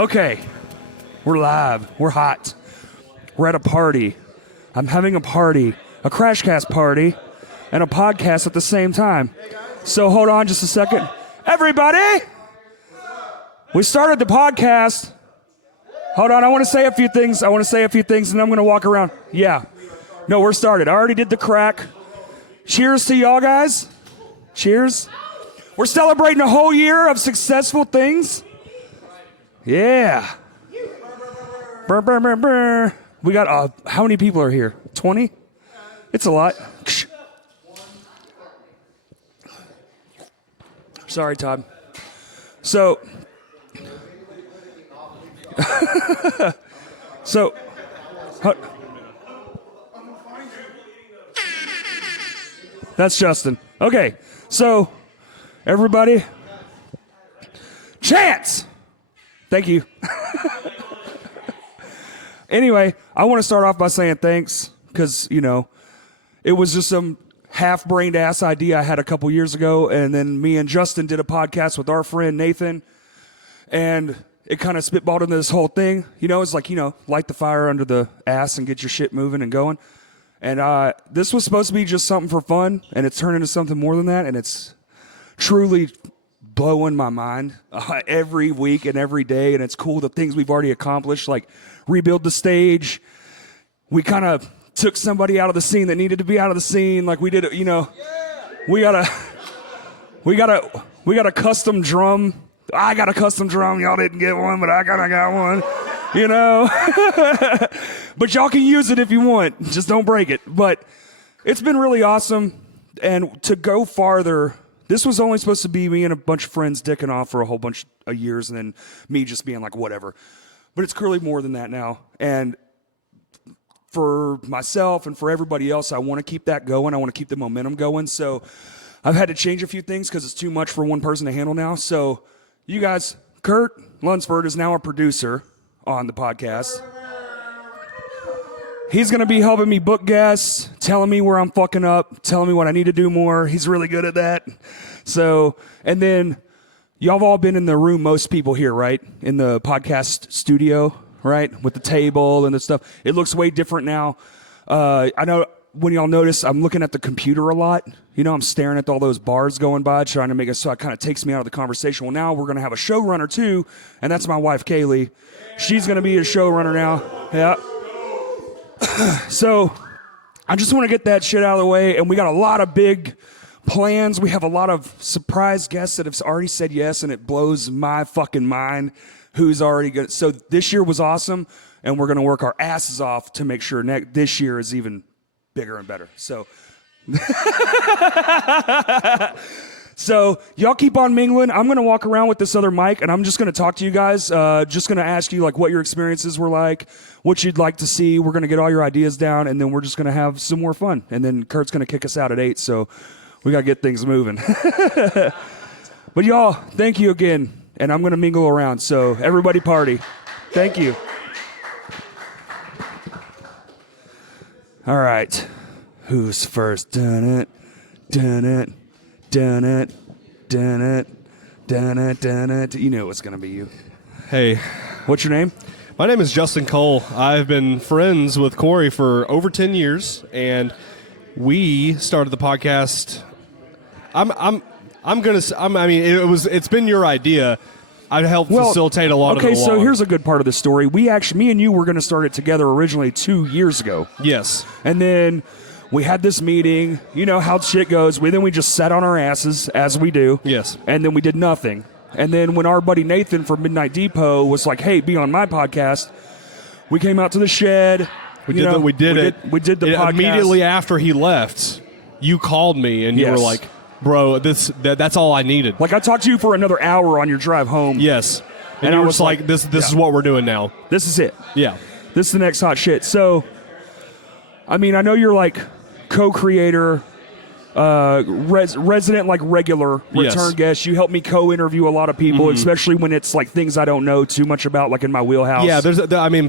Okay, we're live. We're hot. We're at a party. I'm having a party, a Crashcast party, and a podcast at the same time. So hold on just a second. Everybody! We started the podcast. Hold on, I want to say a few things. and then I'm going to walk around. Yeah. No, we're started. I already did the crack. Cheers to y'all guys. Cheers. We're celebrating a whole year of successful things. Yeah. Brr, brr, brr, brr. We got, how many people are here? 20? It's a lot. Sorry, Todd. So, that's Justin. Okay, so, everybody, Chance! Thank you. Anyway, I want to start off by saying thanks because, it was just some half-brained ass idea I had a couple years ago, and then me and Justin did a podcast with our friend Nathan, and it kind of spitballed into this whole thing. It's like, light the fire under the ass and get your shit moving and going. And this was supposed to be just something for fun, and it's turned into something more than that, and it's truly blowing my mind every week and every day, and it's cool the things we've already accomplished, like rebuild the stage. We kind of took somebody out of the scene that needed to be out of the scene, like we did. We got a custom drum. I got a custom drum. Y'all didn't get one, but I kind of got one. But y'all can use it if you want. Just don't break it. But it's been really awesome, and to go farther. This was only supposed to be me and a bunch of friends dicking off for a whole bunch of years, and then me just being like, whatever. But it's clearly more than that now. And for myself and for everybody else, I want to keep that going. I want to keep the momentum going. So I've had to change a few things because it's too much for one person to handle now. So you guys, Kurt Lunsford is now a producer on the podcast. He's going to be helping me book guests, telling me where I'm fucking up, telling me what I need to do more. He's really good at that. So, and then y'all have all been in the room, most people here, right? In the podcast studio, right? With the table and the stuff. It looks way different now. I know when y'all notice, I'm looking at the computer a lot. I'm staring at all those bars going by, trying to make it so it kind of takes me out of the conversation. Well, now we're going to have a showrunner too, and that's my wife, Kaylee. She's going to be a showrunner now. Yeah. So I just want to get that shit out of the way, and we got a lot of big plans. We have a lot of surprise guests that have already said yes, and it blows my fucking mind who's already good. So this year was awesome, and we're going to work our asses off to make sure this year is even bigger and better. So So y'all keep on mingling. I'm going to walk around with this other mic, and I'm just going to talk to you guys. Just going to ask you what your experiences were like, what you'd like to see. We're going to get all your ideas down, and then we're just going to have some more fun. And then Kurt's going to kick us out at 8, so we got to get things moving. But y'all, thank you again, and I'm going to mingle around. So everybody party. Thank you. All right. Who's first? Dun it, dun it. Dun it, dun it, dun it, dun it. You know it's going to be you. Hey. What's your name? My name is Justin Cole. I've been friends with Corey for over 10 years, and we started the podcast. It's been your idea. I helped facilitate a lot of it. Okay, so here's a good part of the story. Me and you were going to start it together originally 2 years ago. Yes. And then we had this meeting. You know how shit goes. Then we just sat on our asses, as we do. Yes. And then we did nothing. And then when our buddy Nathan from Midnight Depot was like, hey, be on my podcast, we came out to the shed. We did the podcast. Immediately after he left, you called me and you were like, bro, that's all I needed. Like I talked to you for another hour on your drive home. Yes. And I was like, this is what we're doing now. This is it. Yeah. This is the next hot shit. So, I mean, I know you're like co-creator, resident, like regular return guest. You help me co-interview a lot of people, especially when it's like things I don't know too much about, like in my wheelhouse. Yeah,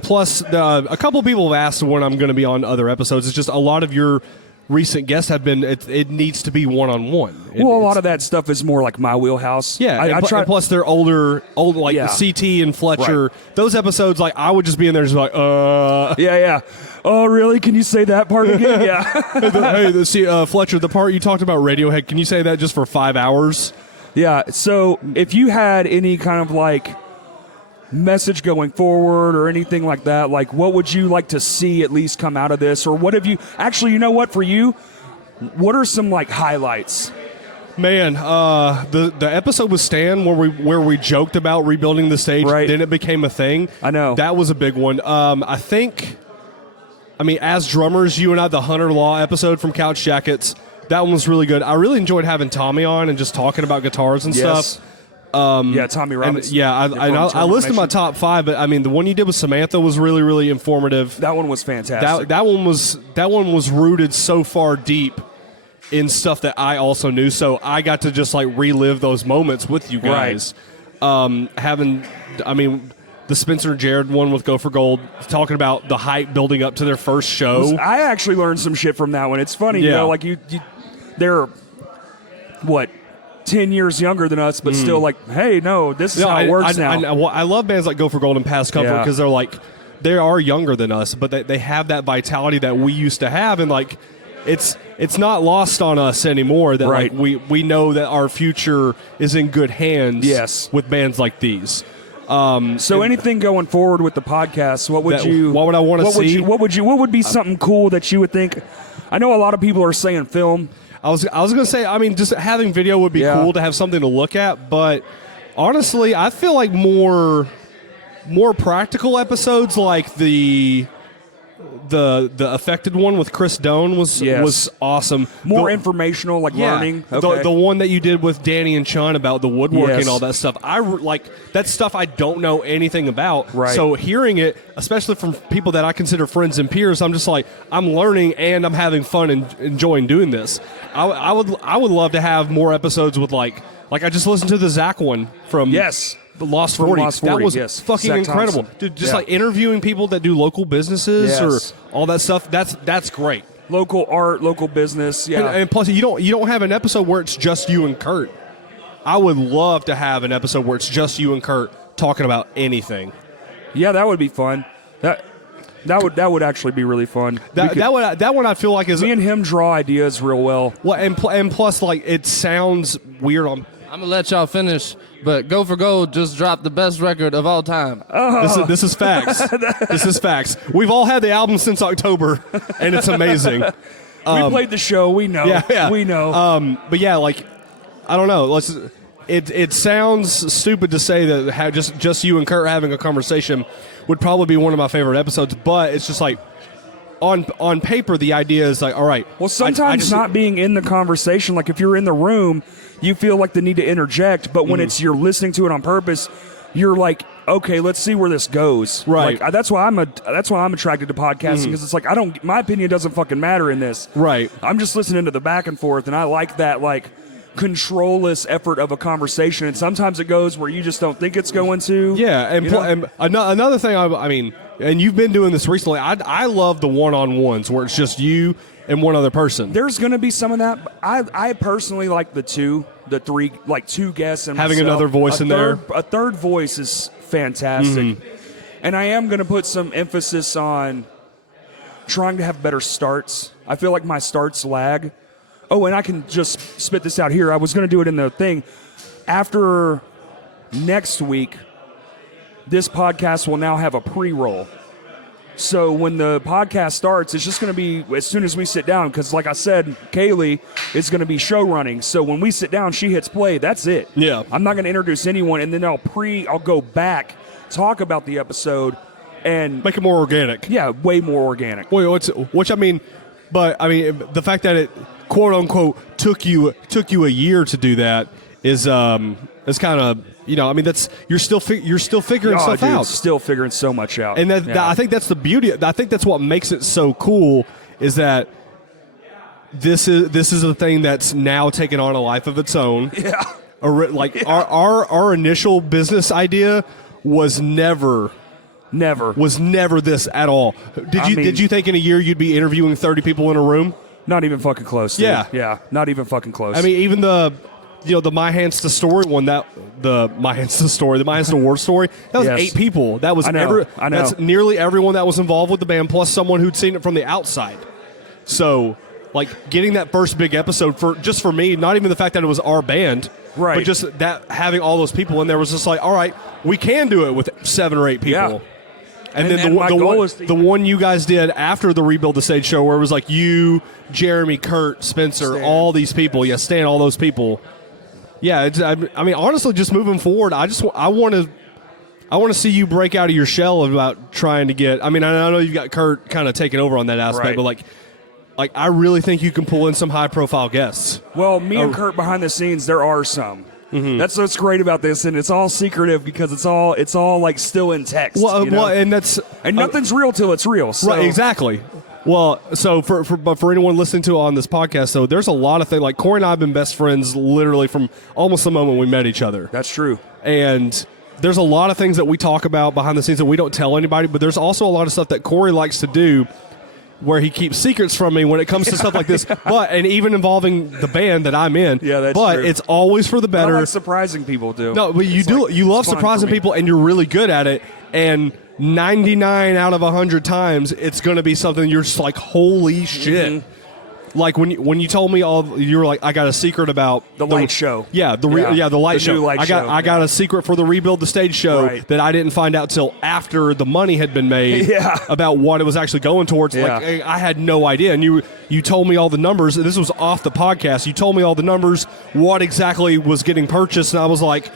plus a couple people have asked when I'm going to be on other episodes. It's just a lot of your recent guests have been, it needs to be one-on-one. Well, a lot of that stuff is more like my wheelhouse. Yeah, I try. and plus they're older, like Yeah. CT and Fletcher. Right. Those episodes, like I would just be in there just like, Yeah. Oh, really? Can you say that part again? Yeah. Fletcher, the part you talked about Radiohead, can you say that just for 5 hours? Yeah. So if you had any kind of like message going forward or anything like that, like what would you like to see at least come out of this? Or what have you actually, you know what, for you, what are some like highlights? Man, the episode with Stan where we joked about rebuilding the stage, Right. then it became a thing. I know. That was a big one. I mean, as drummers, you and I, the Hunter Law episode from Couch Jackets, that one was really good. I really enjoyed having Tommy on and just talking about guitars and Yes. stuff. Yeah, Tommy And Robbins. I listed my top 5, but I mean, the one you did with Samantha was really, really informative. That one was fantastic. That one was rooted so far deep in stuff that I also knew, so I got to just like relive those moments with you guys. The Spencer and Jared one with Go for Gold, talking about the hype building up to their first show. I actually learned some shit from that one. It's funny, you know, like you they're what 10 years younger than us, but still like, hey, no, this is how it works now. I love bands like Go for Gold and Past Comfort because they're like, they are younger than us, but they have that vitality that we used to have, and like, it's not lost on us anymore that like we know that our future is in good hands. Yes. With bands like these. So anything going forward with the podcast, what would I want to see? What would be something cool that you would think? I know a lot of people are saying film. I was going to say, I mean, just having video would be cool to have something to look at, but honestly, I feel like more practical episodes like the affected one with Chris Doan was awesome. More informational, like learning. Okay. The one that you did with Danny and Chun about the woodworking and all that stuff. Like that stuff I don't know anything about. Right. So hearing it, especially from people that I consider friends and peers, I'm just like, I'm learning and I'm having fun and enjoying doing this. I would love to have more episodes with like I just listened to the Zach one from The Lost 40. That was fucking Zach incredible. Thompson. Dude, just like interviewing people that do local businesses or all that stuff, that's great. Local art, local business, And plus you don't have an episode where it's just you and Kurt. I would love to have an episode where it's just you and Kurt talking about anything. Yeah, that would be fun. That would actually be really fun. That one I feel like is me and him draw ideas real well. Well, and plus like it sounds weird on. I'm gonna let y'all finish, but Go for Gold just dropped the best record of all time. This is facts. This is facts. We've all had the album since October, and it's amazing. We played the show. We know. Yeah. We know. But yeah, like I don't know. It sounds stupid to say that just you and Kurt having a conversation would probably be one of my favorite episodes, but it's just like on paper the idea is like, all right. Well, sometimes not being in the conversation, like if you're in the room, you feel like the need to interject, but when you're listening to it on purpose, you're like, okay, let's see where this goes. Right. Like, that's why I'm attracted to podcasting, because it's like my opinion doesn't fucking matter in this. Right. I'm just listening to the back and forth, and I like that like controlless effort of a conversation, and sometimes it goes where you just don't think it's going to. Yeah, and another thing, I mean, and you've been doing this recently. I love the one-on-ones where it's just you and one other person. There's going to be some of that. But I personally like the three, like two guests and having myself. another voice in there. A third voice is fantastic, and I am going to put some emphasis on trying to have better starts. I feel like my starts lag. Oh, and I can just spit this out here. I was going to do it in the thing. After next week, this podcast will now have a pre-roll. So when the podcast starts, it's just going to be as soon as we sit down, because like I said, Kaylee is going to be show running. So when we sit down, she hits play. That's it. Yeah. I'm not going to introduce anyone, and then I'll go back, talk about the episode, and make it more organic. Yeah, way more organic. Which I mean, but I mean the fact that it quote unquote took you a year to do that is kind of, you know, I mean that's you're still figuring stuff out. Still figuring so much out. And I think that's the beauty. I think that's what makes it so cool is that this is a thing that's now taken on a life of its own. Yeah. Our initial business idea was never Never. Was never this at all. Did you think in a year you'd be interviewing 30 people in a room? Not even fucking close, dude. Yeah. Yeah, not even fucking close. I mean, even the My Hands to Story one, the My Hands to War story, that was Yes. 8 people. That was I know. That's nearly everyone that was involved with the band, plus someone who'd seen it from the outside. So, like, getting that first big episode for me, not even the fact that it was our band, Right. but just that having all those people in there was just like, all right, we can do it with 7 or 8 people. Yeah. And And then my goal is to- the one you guys did after the Rebuild the Stage show, where it was like you, Jeremy, Kurt, Spencer, Stan. all these people, Stan, all those people. Yeah, I mean, honestly, just moving forward, I want to see you break out of your shell about trying to get. I mean, I know you've got Kurt kind of taking over on that aspect, Right. but like I really think you can pull in some high profile guests. well, me and Kurt behind the scenes, there are some. That's what's great about this, and it's all secretive because it's all like still in text. Well, you know? and that's and nothing's real till it's real. So. right, exactly. Well, so for anyone listening to it on this podcast, though, there's a lot of things. Like Corey and I have been best friends literally from almost the moment we met each other. That's true. And there's a lot of things that we talk about behind the scenes that we don't tell anybody, but there's also a lot of stuff that Corey likes to do where he keeps secrets from me when it comes to stuff like this, and even involving the band that I'm in. Yeah, that's but true. it's always for the I better. like surprising people too. No, but you It's do. like- You love it's fun surprising for me. people, and you're really good at it. And 99 out of 100 times, it's going to be something you're just like, holy shit. Mm-hmm. Like when you told me you were like, I got a secret about The light show. Yeah, the light The show. new light I got show, I got a secret for the Rebuild the Stage show Right. that I didn't find out till after the money had been made. Yeah. About what it was actually going towards. Yeah. Like I had no idea, and you told me all the numbers. This was off the podcast. You told me all the numbers, what exactly was getting purchased, and I was like,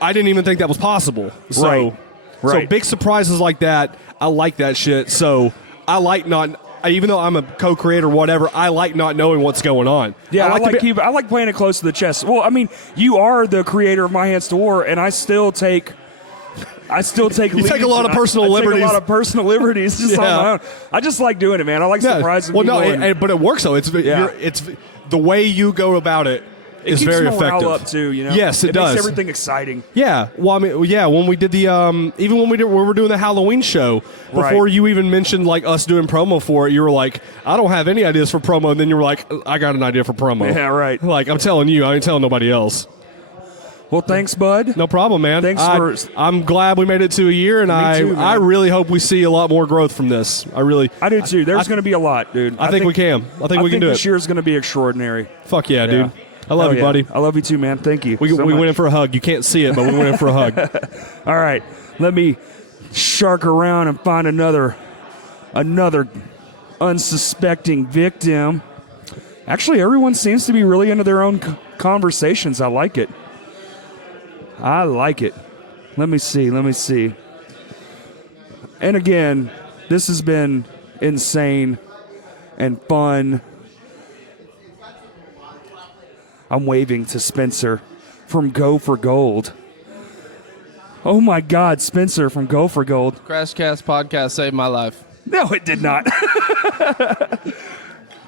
I didn't even think that was possible. So, Right. so Right. big surprises like that, I like that shit. So I like not. Even though I'm a co-creator, whatever, I like not knowing what's going on. Yeah, I to be- I like playing it close to the chest. Well, I mean, you are the creator of My Hands to War, and I still take. You take a leads lot of and personal I liberties. take a lot of personal liberties just on Yeah. my own. I just like doing it, man. I like Yeah. surprising Well, people. no, and but it works though. It's Yeah. it's the way you go about it is keeps very morale effective. up too. You know. Yes, it does. Makes everything exciting. Yeah. Well, I mean, yeah. When we did the even when we were doing the Halloween show, before Right. you even mentioned like us doing promo for it, you were like, I don't have any ideas for promo. And then you were like, I got an idea for promo. Yeah, right. Like I'm telling you, I ain't telling nobody else. Well, thanks, bud. No problem, man. Thanks I'm glad we made it to a year, and too, man. I really hope we see a lot more growth from this. I do too. There's going to be a lot, dude. I think we can. I think we can do this it. year's going to be extraordinary. Fuck yeah, dude. I love Hell you, yeah. buddy. I love you too, man. Thank you. We so much. went in for a hug. You can't see it, but we went in for a hug. All right, let me shark around and find another unsuspecting victim. Actually, everyone seems to be really into their own conversations. I like it. I like it. Let me see. And again, this has been insane and fun. I'm waving to Spencer from Go for Gold. Oh my God, Spencer from Go for Gold. Crashcast podcast saved my life. No, it did not.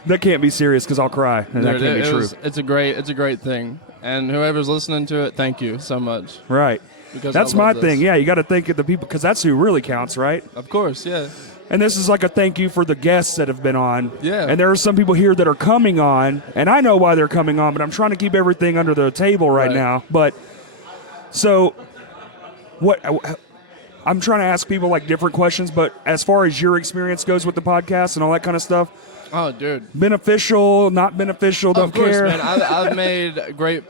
That can't be serious because I'll cry, and that Dude, can't be true. It's a great thing. And whoever's listening to it, thank you so much. Right. Because That's I my love this. thing. Yeah, you got to thank the people because that's who really counts, right? Of course, yeah. And this is like a thank you for the guests that have been on. Yeah. And there are some people here that are coming on, and I know why they're coming on, but I'm trying to keep everything under the table right Right. now. But so what I'm trying to ask people like different questions, but as far as your experience goes with the podcast and all that kind of stuff, Oh, dude. beneficial, not beneficial, don't Of course, care. man. I've made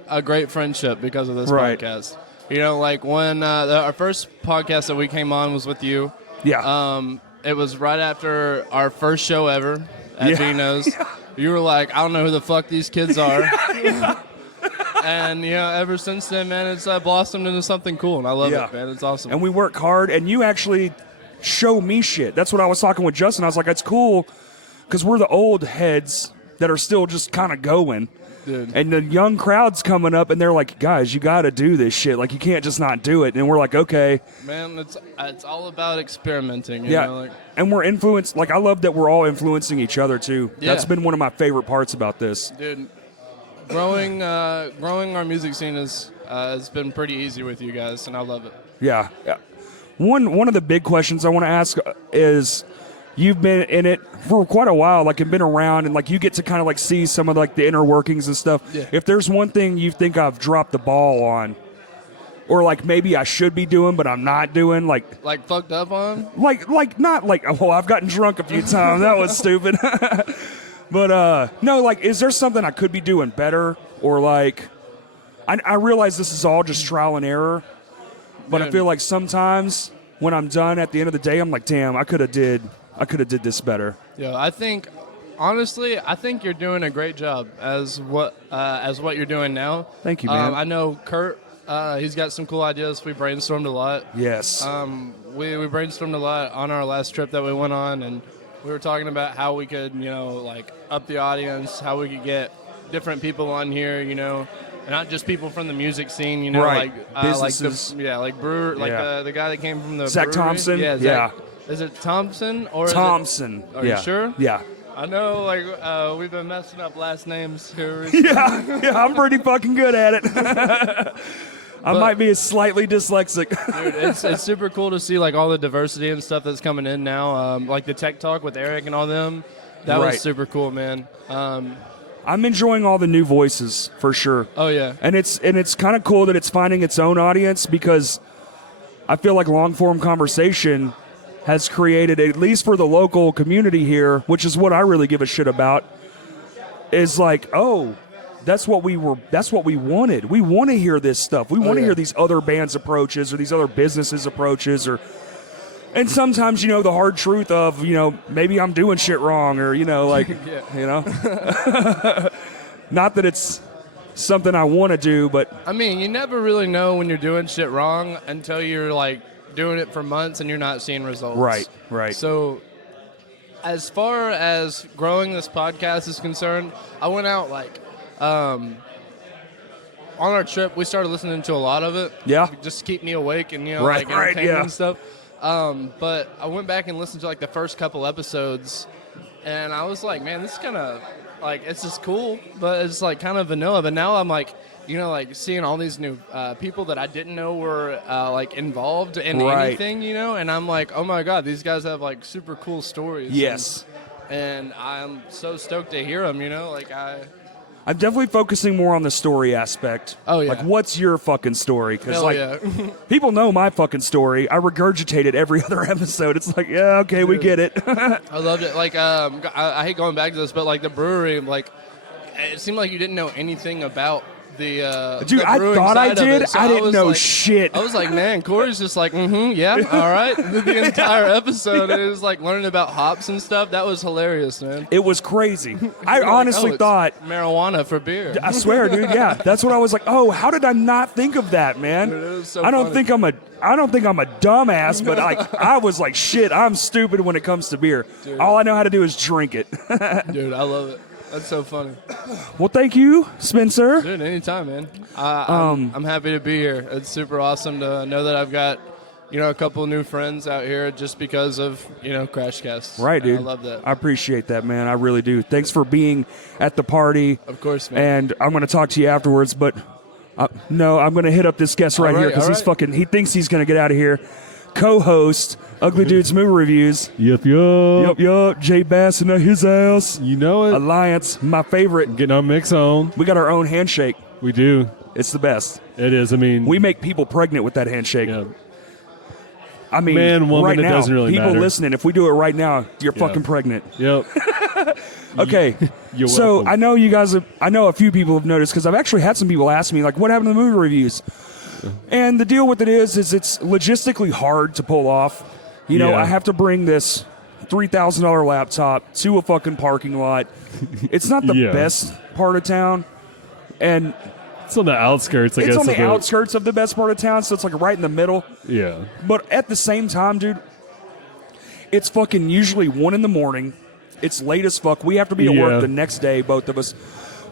a great friendship because of this Right. podcast. You know, like when our first podcast that we came on was with you. Yeah. It was right after our first show ever at Yeah. Vino's. You were like, I don't know who the fuck these kids are. And, you know, ever since then, man, it's blossomed into something cool, and I love Yeah. it, man. It's awesome. And we work hard, and you actually show me shit. That's what I was talking with Justin. I was like, it's cool because we're the old heads that are still just kind of going. Dude. And the young crowd's coming up, and they're like, guys, you got to do this shit. Like, you can't just not do it. And we're like, okay. Man, it's all about experimenting. You Yeah. know, like, And we're influenced. Like, I love that we're all influencing each other, too. Yeah. That's been one of my favorite parts about this. dude, growing our music scene has been pretty easy with you guys, and I love it. Yeah. One of the big questions I want to ask is, you've been in it for quite a while, like, and been around, and like you get to kind of like see some of like the inner workings and stuff. Yeah. If there's one thing you think I've dropped the ball on, or like maybe I should be doing but I'm not doing, Like fucked up on? like not like, oh, I've gotten drunk a few times, that was stupid. But no, like, is there something I could be doing better, or like, I realize this is all just trial and error, but I Dude. feel like sometimes when I'm done at the end of the day, I'm like, damn, I could have did this better. Yeah, I think honestly, I think you're doing a great job as what you're doing now. Thank you, man. I know Kurt. He's got some cool ideas. We brainstormed a lot. Yes. We brainstormed a lot on our last trip that we went on, and we were talking about how we could, like up the audience, how we could get different people on here, and not just people from the music scene, Right. like Businesses. like brewer, like Yeah. the guy that came from the Zach brewery. Thompson? Yeah, Zach. Is it Thompson or Thompson. Are you sure? Yeah. I know, like, we've been messing up last names here recently. Yeah, I'm pretty fucking good at it. I might be slightly dyslexic. Dude, it's super cool to see, like, all the diversity and stuff that's coming in now. Like the Tech Talk with Eric and all them. That Right. was super cool, man. I'm enjoying all the new voices for sure. Oh, yeah. And it's kind of cool that it's finding its own audience, because I feel like long form conversation has created, at least for the local community here, which is what I really give a shit about, is like, oh, that's what we wanted. We want to hear this stuff. We want to yeah. hear these other bands' approaches, or these other businesses' approaches, and sometimes, the hard truth of, maybe I'm doing shit wrong, or, like, not that it's something I want to do, but I mean, you never really know when you're doing shit wrong until you're, like, doing it for months and you're not seeing results. Right. So, as far as growing this podcast is concerned, I went out, like, on our trip, we started listening to a lot of it. Yeah. Just to keep me awake and, Right, like, entertained yeah. and stuff. But I went back and listened to, like, the first couple episodes, and I was like, man, this is kind of, like, it's just cool, but it's, like, kind of vanilla. But now I'm, like, like, seeing all these new people that I didn't know were, like, involved in Right. anything, and I'm like, oh, my God, these guys have, like, super cool stories. yes. And I'm so stoked to hear them, like, I'm definitely focusing more on the story aspect. Oh, yeah. Like, what's your fucking story? Because, hell like, yeah. people know my fucking story. I regurgitate it every other episode. It's like, yeah, okay, we get it. I loved it. Like, I hate going back to this, but, like, the brewery, like, it seemed like you didn't know anything about the Dude, the I brewing thought I side of did. it. So I didn't was know like, shit. I was like, man, Corey's just like, yeah, all right. The entire episode, it was like learning about hops and stuff. That was hilarious, man. It was crazy. I You're like, honestly oh, it's thought, marijuana for beer. I swear, dude, yeah. That's what I was like, oh, how did I not think of that, man? Dude, it was so I don't funny. think I'm a dumbass, but like, I was like, shit, I'm stupid when it comes to beer. Dude. All I know how to do is drink it. Dude, I love it. That's so funny. Well, thank you, Spencer. Dude, anytime, man. I'm happy to be here. It's super awesome to know that I've got, a couple new friends out here just because of, Crashcast. Right, dude. I love that. I appreciate that, man. I really do. Thanks for being at the party. Of course, man. And I'm going to talk to you afterwards, but no, I'm going to hit up this guest right All here right, because all he thinks he's going to get out of here. Co-host, Ugly Dudes Movie Reviews. Yup. Yup. Jay Bass and his ass. You know it. Alliance, my favorite. Getting our mix on. We got our own handshake. We do. It's the best. It is. I mean, We make people pregnant with that handshake. yeah. I mean, Man, woman, right it now, doesn't really people matter. listening, if we do it right now, you're Yeah. fucking pregnant. Yep. Okay, You're so welcome. I know you guys. I know a few people have noticed because I've actually had some people ask me like, "What happened to the movie reviews?" And the deal with it is it's logistically hard to pull off. Yeah. I have to bring this $3,000 laptop to a fucking parking lot. It's not the Yeah. best part of town, and It's on the outskirts, I it's guess. on the of outskirts of the best part of town, so it's like right in the middle. Yeah. But at the same time, dude, it's fucking usually 1 a.m. It's late as fuck. We have to be at Yeah. work the next day, both of us.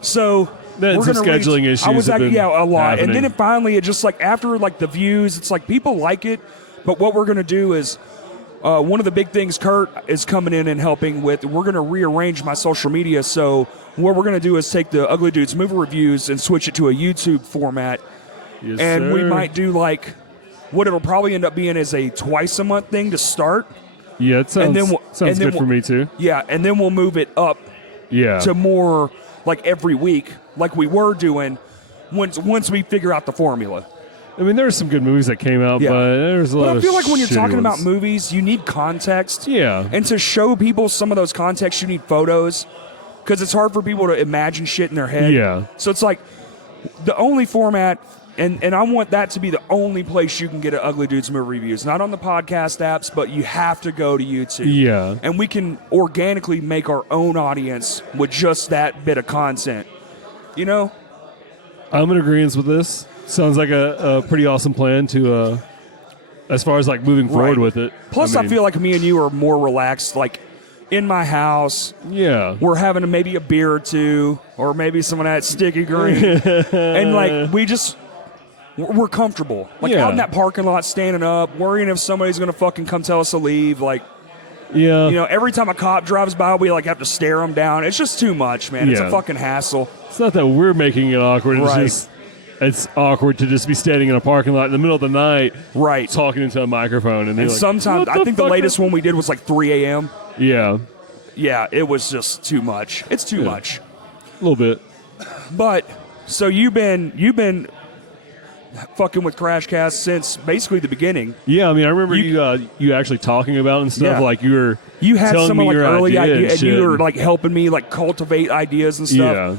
So Then we're some gonna scheduling I issues was have been yeah, a lot. And then happening. it just like after like the views, it's like people like it. But what we're gonna do is one of the big things Kurt is coming in and helping with. We're gonna rearrange my social media. So what we're gonna do is take the Ugly Dudes movie reviews and switch it to a YouTube format. Yes, And we sir. might do like what it'll probably end up being is a twice a month thing to start. Yeah, it sounds, then sounds good for me too. Yeah, and then we'll move it up Yeah. to more like every week, like we were doing once we figure out the formula. I mean, there were some good movies that came out, Yeah. but there's a lot But of I feel like when you're shitty talking about ones. movies, you need context. Yeah. And to show people some of those contexts, you need photos because it's hard for people to imagine shit in their head. Yeah. So it's like the only format, and I want that to be the only place you can get an Ugly Dudes movie reviews. Not on the podcast apps, but you have to go to YouTube. Yeah. And we can organically make our own audience with just that bit of content. You know? I'm in agreement with this. Sounds like a pretty awesome plan to, as far as like moving forward Right. with it. Plus, I mean, feel like me and you are more relaxed, like in my house. yeah. We're having maybe a beer or two, or maybe some of that sticky green. And like, we're comfortable. Like Yeah. out in that parking lot, standing up, worrying if somebody's going to fucking come tell us to leave. Like, Yeah. you know, every time a cop drives by, we like have to stare them down. It's just too much, man. It's a Yeah. fucking hassle. It's not that we're making it awkward. It's Right. just it's awkward to just be standing in a parking lot in the middle of the night, Right. talking into a microphone, and, And like, sometimes, "What I think the fuck latest one we did was like 3 a.m. Yeah, Yeah, it was just too much. It's too Yeah. much. a little bit. But so you've been fucking with Crashcast since basically the beginning. Yeah, I mean, I remember you actually talking about it and stuff. Yeah. Like you were You had telling some me like your early idea ideas, and shit. you were like helping me like cultivate ideas and stuff.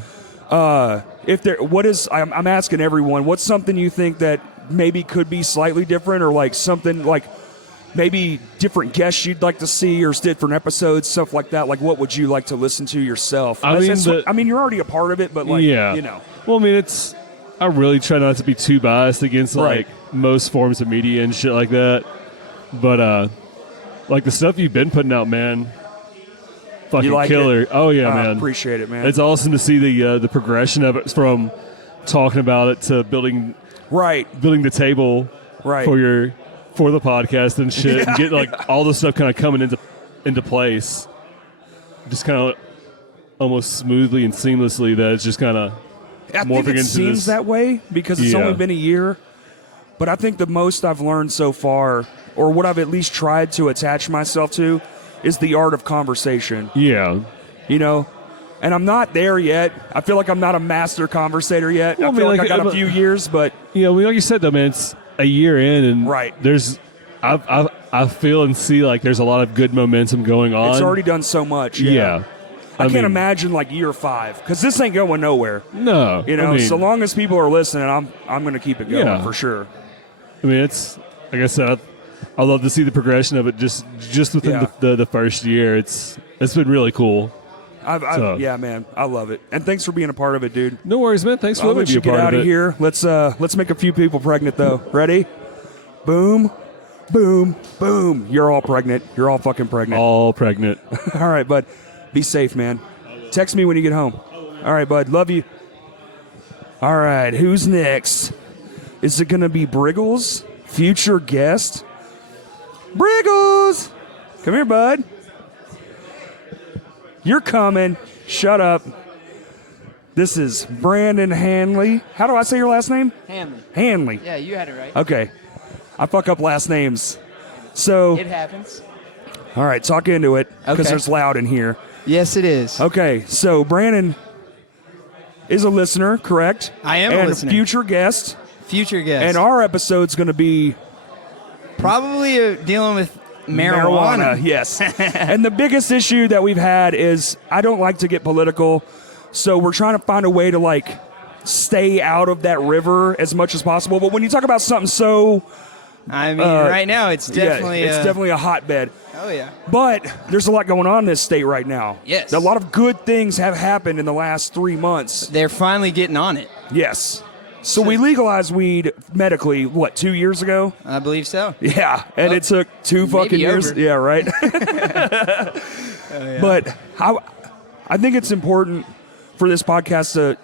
yeah. If there, what is? I'm asking everyone. What's something you think that maybe could be slightly different, or like something like maybe different guests you'd like to see, or different episodes, stuff like that. Like, what would you like to listen to yourself? I mean, I mean, you're already a part of it, but like, yeah, you know, Well, I mean, I really try not to be too biased against Right. like most forms of media and shit like that. But like the stuff you've been putting out, man, fucking You like killer. it? Oh yeah, I man. appreciate it, man. It's awesome to see the progression of it from talking about it to building right, the table right. for the podcast and shit, and get like all the stuff kind of coming into place, just kind of almost smoothly and seamlessly. That it's just kind of I morphing think it into seems this. that way because it's Yeah. only been a year. But I think the most I've learned so far, or what I've at least tried to attach myself to, is the art of conversation. Yeah. You know? And I'm not there yet. I feel like I'm not a master conversator yet. Well, I feel I mean, like I like, got a few years, but You know, like you said though, man, it's a year in, and Right. there's I feel and see like there's a lot of good momentum going on. it's already done so much. yeah. I can't mean, imagine like year 5 because this ain't going nowhere. No, You know, I mean, so long as people are listening, I'm going to keep it going Yeah. for sure. I mean, it's like I said, I love to see the progression of it just within Yeah. the first year. It's been really cool. So- Yeah, man, I love it, and thanks for being a part of it, dude. No worries, man. Thanks for I'll letting let me you be a get part out of of it. here. Let's make a few people pregnant though. Ready? Boom, boom, boom. You're all pregnant. You're all fucking pregnant. All pregnant. All right, bud. Be safe, man. Text me when you get home. All right, bud. Love you. All right, who's next? Is it gonna be Briggles, future guest? Briggles, come here, bud. You're coming. Shut up. This is Brandon Hanley. How do I say your last name? Hanley. Hanley. Yeah, you had it right. Okay. I fuck up last names. So, It happens. all right, talk into it because Okay. there's loud in here. Yes, it is. Okay, so Brandon is a listener, correct? I am a and listener. future guest. Future guest. And our episode's going to be Probably dealing with marijuana. Yes. And the biggest issue that we've had is I don't like to get political, so we're trying to find a way to like stay out of that river as much as possible. But when you talk about something so I mean, right now it's definitely. it's definitely a hotbed. Oh yeah. But there's a lot going on in this state right now. Yes. A lot of good things have happened in the last 3 months. They're finally getting on it. Yes. So we legalized weed medically, what, 2 years ago? I believe so. Yeah, and it took 2 fucking years. over. Yeah, right. But I think it's important for this podcast to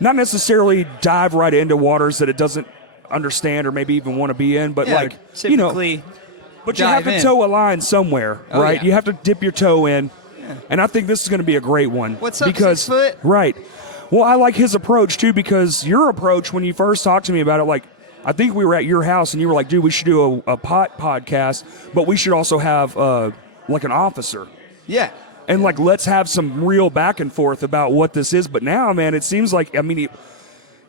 not necessarily dive right into waters that it doesn't understand or maybe even want to be in, but Yeah, like, you know, typically, but you have dive to in. toe a line somewhere, Oh, right? yeah. You have to dip your toe in. And I think this is going to be a great one. What's up, because, 6 foot? Right. Well, I like his approach too because your approach when you first talked to me about it, like I think we were at your house, and you were like, dude, we should do a podcast, but we should also have like an officer. Yeah. And like, let's have some real back and forth about what this is. But now, man, it seems like, I mean,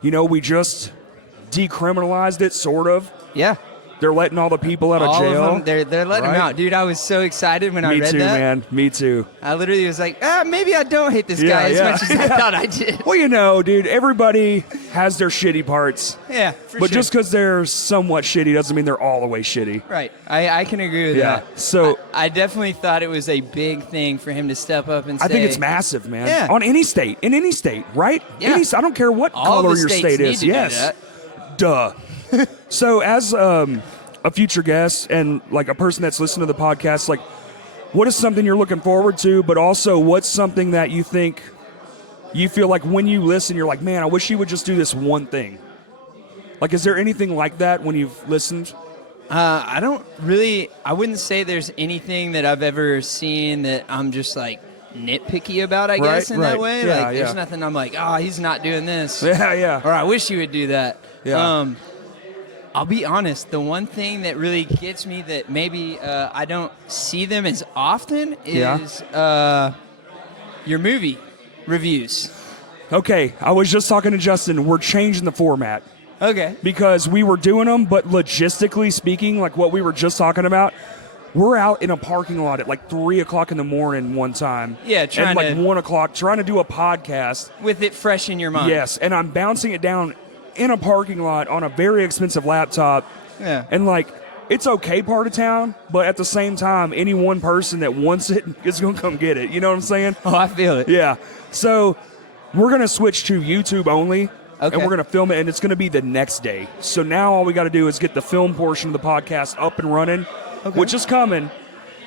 we just decriminalized it, sort of. Yeah. They're letting all the people out of All jail. of them, they're letting them Right? out. Dude, I was so excited when I Me read too, that. man. Me too. I literally was like, maybe I don't hate this Yeah, guy as yeah. much as I thought I did. Well, dude, everybody has their shitty parts. Yeah, for But sure. just because they're somewhat shitty doesn't mean they're all the way shitty. Right. I can agree with Yeah. that. So I definitely thought it was a big thing for him to step up and say. I think it's massive, man. Yeah. On any state, in any state, right? Yeah. I don't care what All color the your states state need is. to do Yes. that. Duh. So as a future guest and like a person that's listening to the podcast, like, what is something you're looking forward to? But also, what's something that you think you feel like when you listen, you're like, man, I wish you would just do this one thing. Like, is there anything like that when you've listened? I wouldn't say there's anything that I've ever seen that I'm just like nitpicky about, I guess, in that way. Yeah, like, there's yeah. nothing I'm like, oh, he's not doing this. Yeah. Or I wish you would do that. Yeah. I'll be honest, the one thing that really gets me that maybe I don't see them as often is your movie reviews. Okay, I was just talking to Justin. We're changing the format. Okay. Because we were doing them, but logistically speaking, like what we were just talking about, we're out in a parking lot at like 3 o'clock in the morning one time. Yeah, trying and like to- 1 o'clock, trying to do a podcast. With it fresh in your mind. Yes, and I'm bouncing it down in a parking lot on a very expensive laptop. Yeah. And like, it's okay part of town, but at the same time, any one person that wants it is going to come get it. You know what I'm saying? Oh, I feel it. Yeah. So we're going to switch to YouTube only. Okay. And we're going to film it, and it's going to be the next day. So now all we got to do is get the film portion of the podcast up and running, which is coming.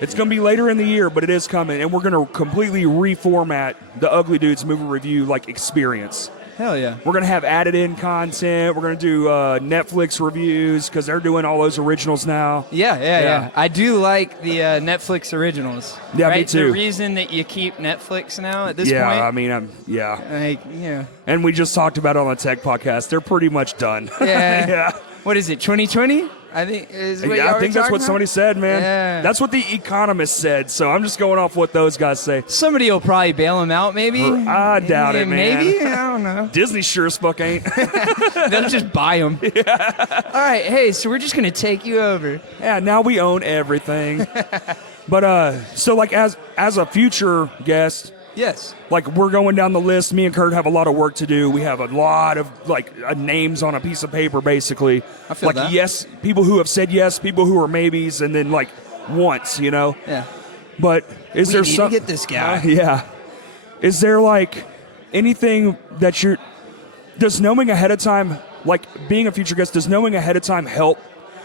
It's going to be later in the year, but it is coming. And we're going to completely reformat the Ugly Dudes movie review like experience. Hell yeah. We're going to have added in content. We're going to do Netflix reviews because they're doing all those originals now. Yeah. I do like the Netflix originals. Yeah, me right? too. The reason that you keep Netflix now at this Yeah, point. I mean, yeah. Like, yeah. And we just talked about it on the Tech Podcast. They're pretty much done. Yeah. Yeah. What is it, 2020? I think is what Yeah, y'all I were think that's talking what about? somebody said, man. Yeah. That's what the Economist said. So I'm just going off what those guys say. Somebody will probably bail him out, maybe. I doubt it, man. Maybe? I don't know. Disney sure as fuck ain't. They'll just buy him. Yeah. All right, hey, so we're just going to take you over. Yeah, now we own everything. But so like as a future guest, Yes. like we're going down the list. Me and Kurt have a lot of work to do. We have a lot of like names on a piece of paper, basically. I feel like that. yes, people who have said yes, people who are maybes, and then like once, you know. Yeah. But is We there need to some? get this guy. Yeah. Is there like anything that you're? Does knowing ahead of time, like being a future guest, does knowing ahead of time help?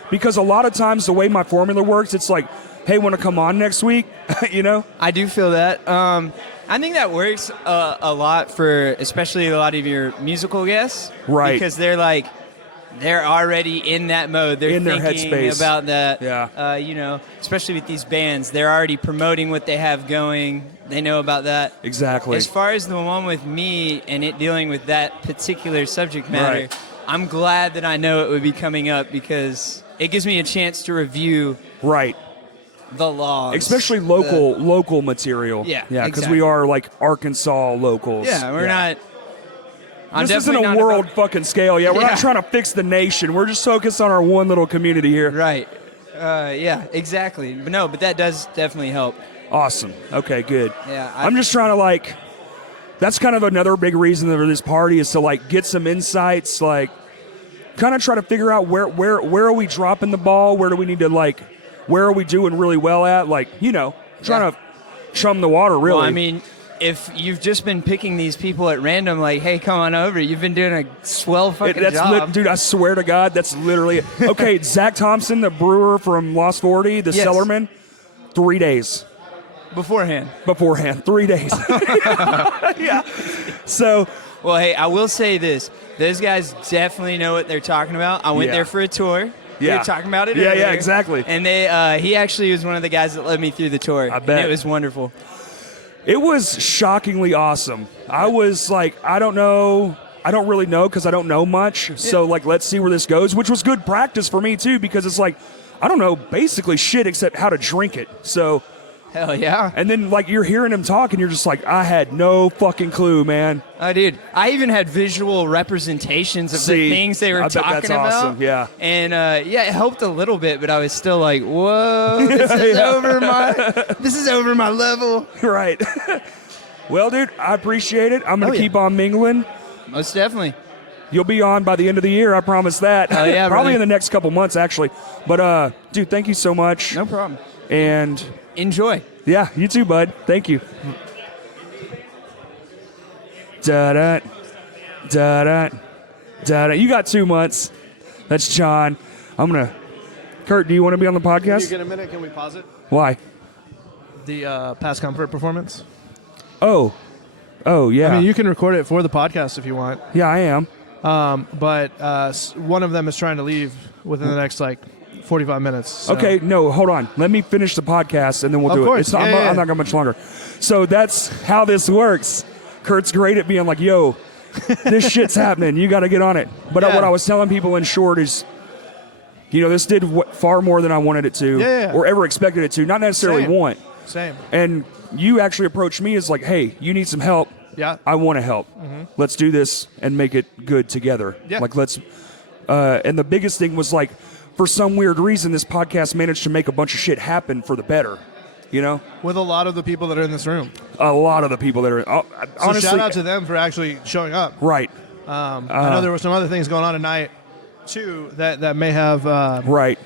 Because a lot of times the way my formula works, it's like, hey, want to come on next week? You know? I do feel that. I think that works a lot for especially a lot of your musical guests. Right. Because they're already in that mode. They're In their thinking headspace. about that. Yeah. Especially with these bands, they're already promoting what they have going. They know about that. Exactly. As far as the one with me and it dealing with that particular subject matter, Right. I'm glad that I know it would be coming up because it gives me a chance to review Right. the laws. Especially local material. Yeah, Yeah, because exactly. we are like Arkansas locals. Yeah, we're not. I'm This isn't definitely a not world about- fucking scale. Yeah, we're Yeah. not trying to fix the nation. We're just focused on our one little community here. Right. Yeah, exactly. But that does definitely help. Awesome. Okay, good. Yeah, I'm just trying to like. That's kind of another big reason for this party is to like get some insights, like kind of try to figure out where are we dropping the ball, where do we need to like, where are we doing really well at, like trying to chum the water really. Well, I mean, if you've just been picking these people at random, like, hey, come on over, you've been doing a swell fucking job. Dude, I swear to God, that's literally it. Okay. Zach Thompson, the brewer from Lost 40, the Yes. cellarman, 3 days. Beforehand. 3 days. Yeah. So, Well, hey, I will say this. Those guys definitely know what they're talking about. I went Yeah. there for a tour. We Yeah. were talking about it Yeah, earlier. yeah, exactly. And he actually was one of the guys that led me through the tour. I bet. And it was wonderful. it was shockingly awesome. I was like, I don't know I don't really know because I don't know much. So, like, let's see where this goes, which was good practice for me, too, because it's like, I don't know basically shit except how to drink it. So, Hell yeah. and then, like, you're hearing him talk, and you're just like, I had no fucking clue, man. I did. I even had visual representations of the things they were I bet talking that's about. awesome, yeah. And yeah, it helped a little bit, but I was still like, "Whoa, this is over my level." Right. Well, dude, I appreciate it. I'm going to yeah. keep on mingling. Most definitely. You'll be on by the end of the year, I promise that. Oh, yeah, Probably brother. in the next couple months, actually. But, dude, thank you so much. No problem. And, Enjoy. yeah, you too, bud. Thank you. Da-da, da-da, da-da. You got 2 months. That's John. I'm going to... Kurt, do you want to be on the Can you podcast? get a minute? Can we pause it? Why? The past comfort performance. Oh, yeah. I mean, you can record it for the podcast if you want. Yeah, I am. But one of them is trying to leave within the next 45 minutes. So. Okay, no, hold on. Let me finish the podcast, and then we'll Of do course. it. It's not, Yeah, yeah, I'm not going much longer. So that's how this works. Kurt's great at being like, yo, this shit's happening. You got to get on it. But Yeah. what I was telling people in short is, this did far more than I wanted it to Yeah. or ever expected it to. Not necessarily Same. want. Same. And you actually approached me as like, hey, you need some help. Yeah. I want to help. Let's do this and make it good together. Yeah. Like, let's. And the biggest thing was like, for some weird reason, this podcast managed to make a bunch of shit happen for the better. With a lot of the people that are in this room. A lot of the people that are So honestly. shout out to them for actually showing up. Right. I know there were some other things going on tonight, too, that may have Right.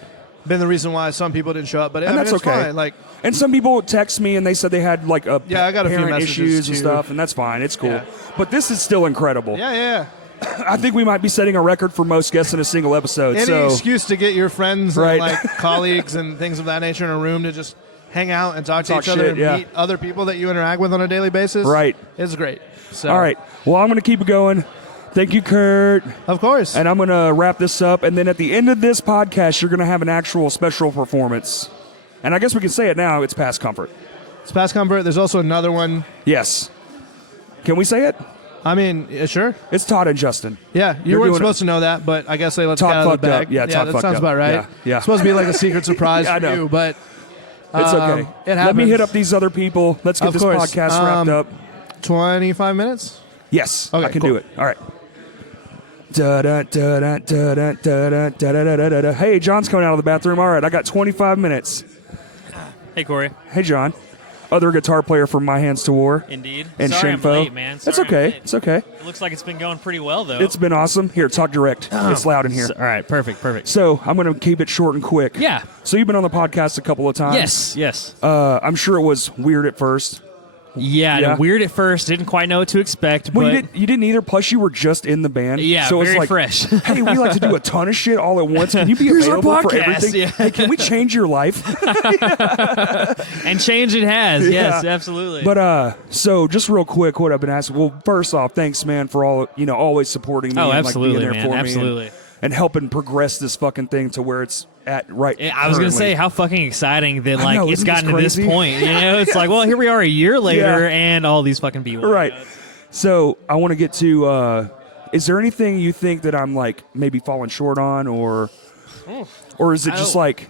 been the reason why some people didn't show up. But And that's it's okay. fine. And some people text me and they said they had like I got a few parent messages, issues and too. stuff, and that's fine. It's cool. Yeah. But this is still incredible. Yeah. I think we might be setting a record for most guests in a single episode. Any so excuse to get your friends Right. and colleagues and things of that nature in a room to just hang out and talk to each other shit, and yeah. meet other people that you interact with on a daily basis. Right. It's great. So, All right. Well, I'm going to keep it going. Thank you, Kurt. Of course. And I'm going to wrap this up. And then at the end of this podcast, you're going to have an actual special performance. And I guess we can say it now. It's Past Comfort. It's past comfort. There's also another one. Yes. Can we say it? I mean, sure. It's Todd and Justin. Yeah, you You're weren't doing supposed to know that, but I guess they let Todd get out of the fucked bag. up. Yeah, Todd that fucked sounds up. about right. Yeah, yeah. It's supposed to be like a secret surprise I for know. you, but It's okay. it Let me happens. hit up these other people. Let's get Of this course. podcast wrapped up. 25 minutes? Yes, Okay, I can cool. do it. All right. Da-da-da-da-da-da-da-da-da-da-da. Hey, John's coming out of the bathroom. All right, I got 25 minutes. Hey, Corey. Hey, John. Other guitar player from My Hands to War. Indeed. And Sorry Shamefo. I'm late, man. It's Sorry I'm okay. late. It's okay. It looks like it's been going pretty well, though. It's been awesome. Here, talk direct. It's loud in here. All right, perfect. So I'm going to keep it short and quick. Yeah. So you've been on the podcast a couple of times. Yes. I'm sure it was weird at first. Yeah, weird at first. Didn't quite know what to expect, Well, but you didn't either. Plus, you were just in the band. yeah, so very it's like, fresh. hey, we like to do a ton of shit all at once. Can you be Here's our available for podcast, everything? yeah. Hey, can we change your life? And change it has. Yes, Yeah. absolutely. But so just real quick, what I've been asking. Well, first off, thanks, man, for all always supporting me. Oh, and, absolutely, like, being there man, for absolutely. me and helping progress this fucking thing to where it's at right. I was going to currently. say how fucking exciting that I know, it's isn't this gotten to this crazy? point. It's like, well, here we are a year later, Yeah. and all these fucking people. Right. So I want to get to. Is there anything you think that I'm like maybe falling short on, or is it just like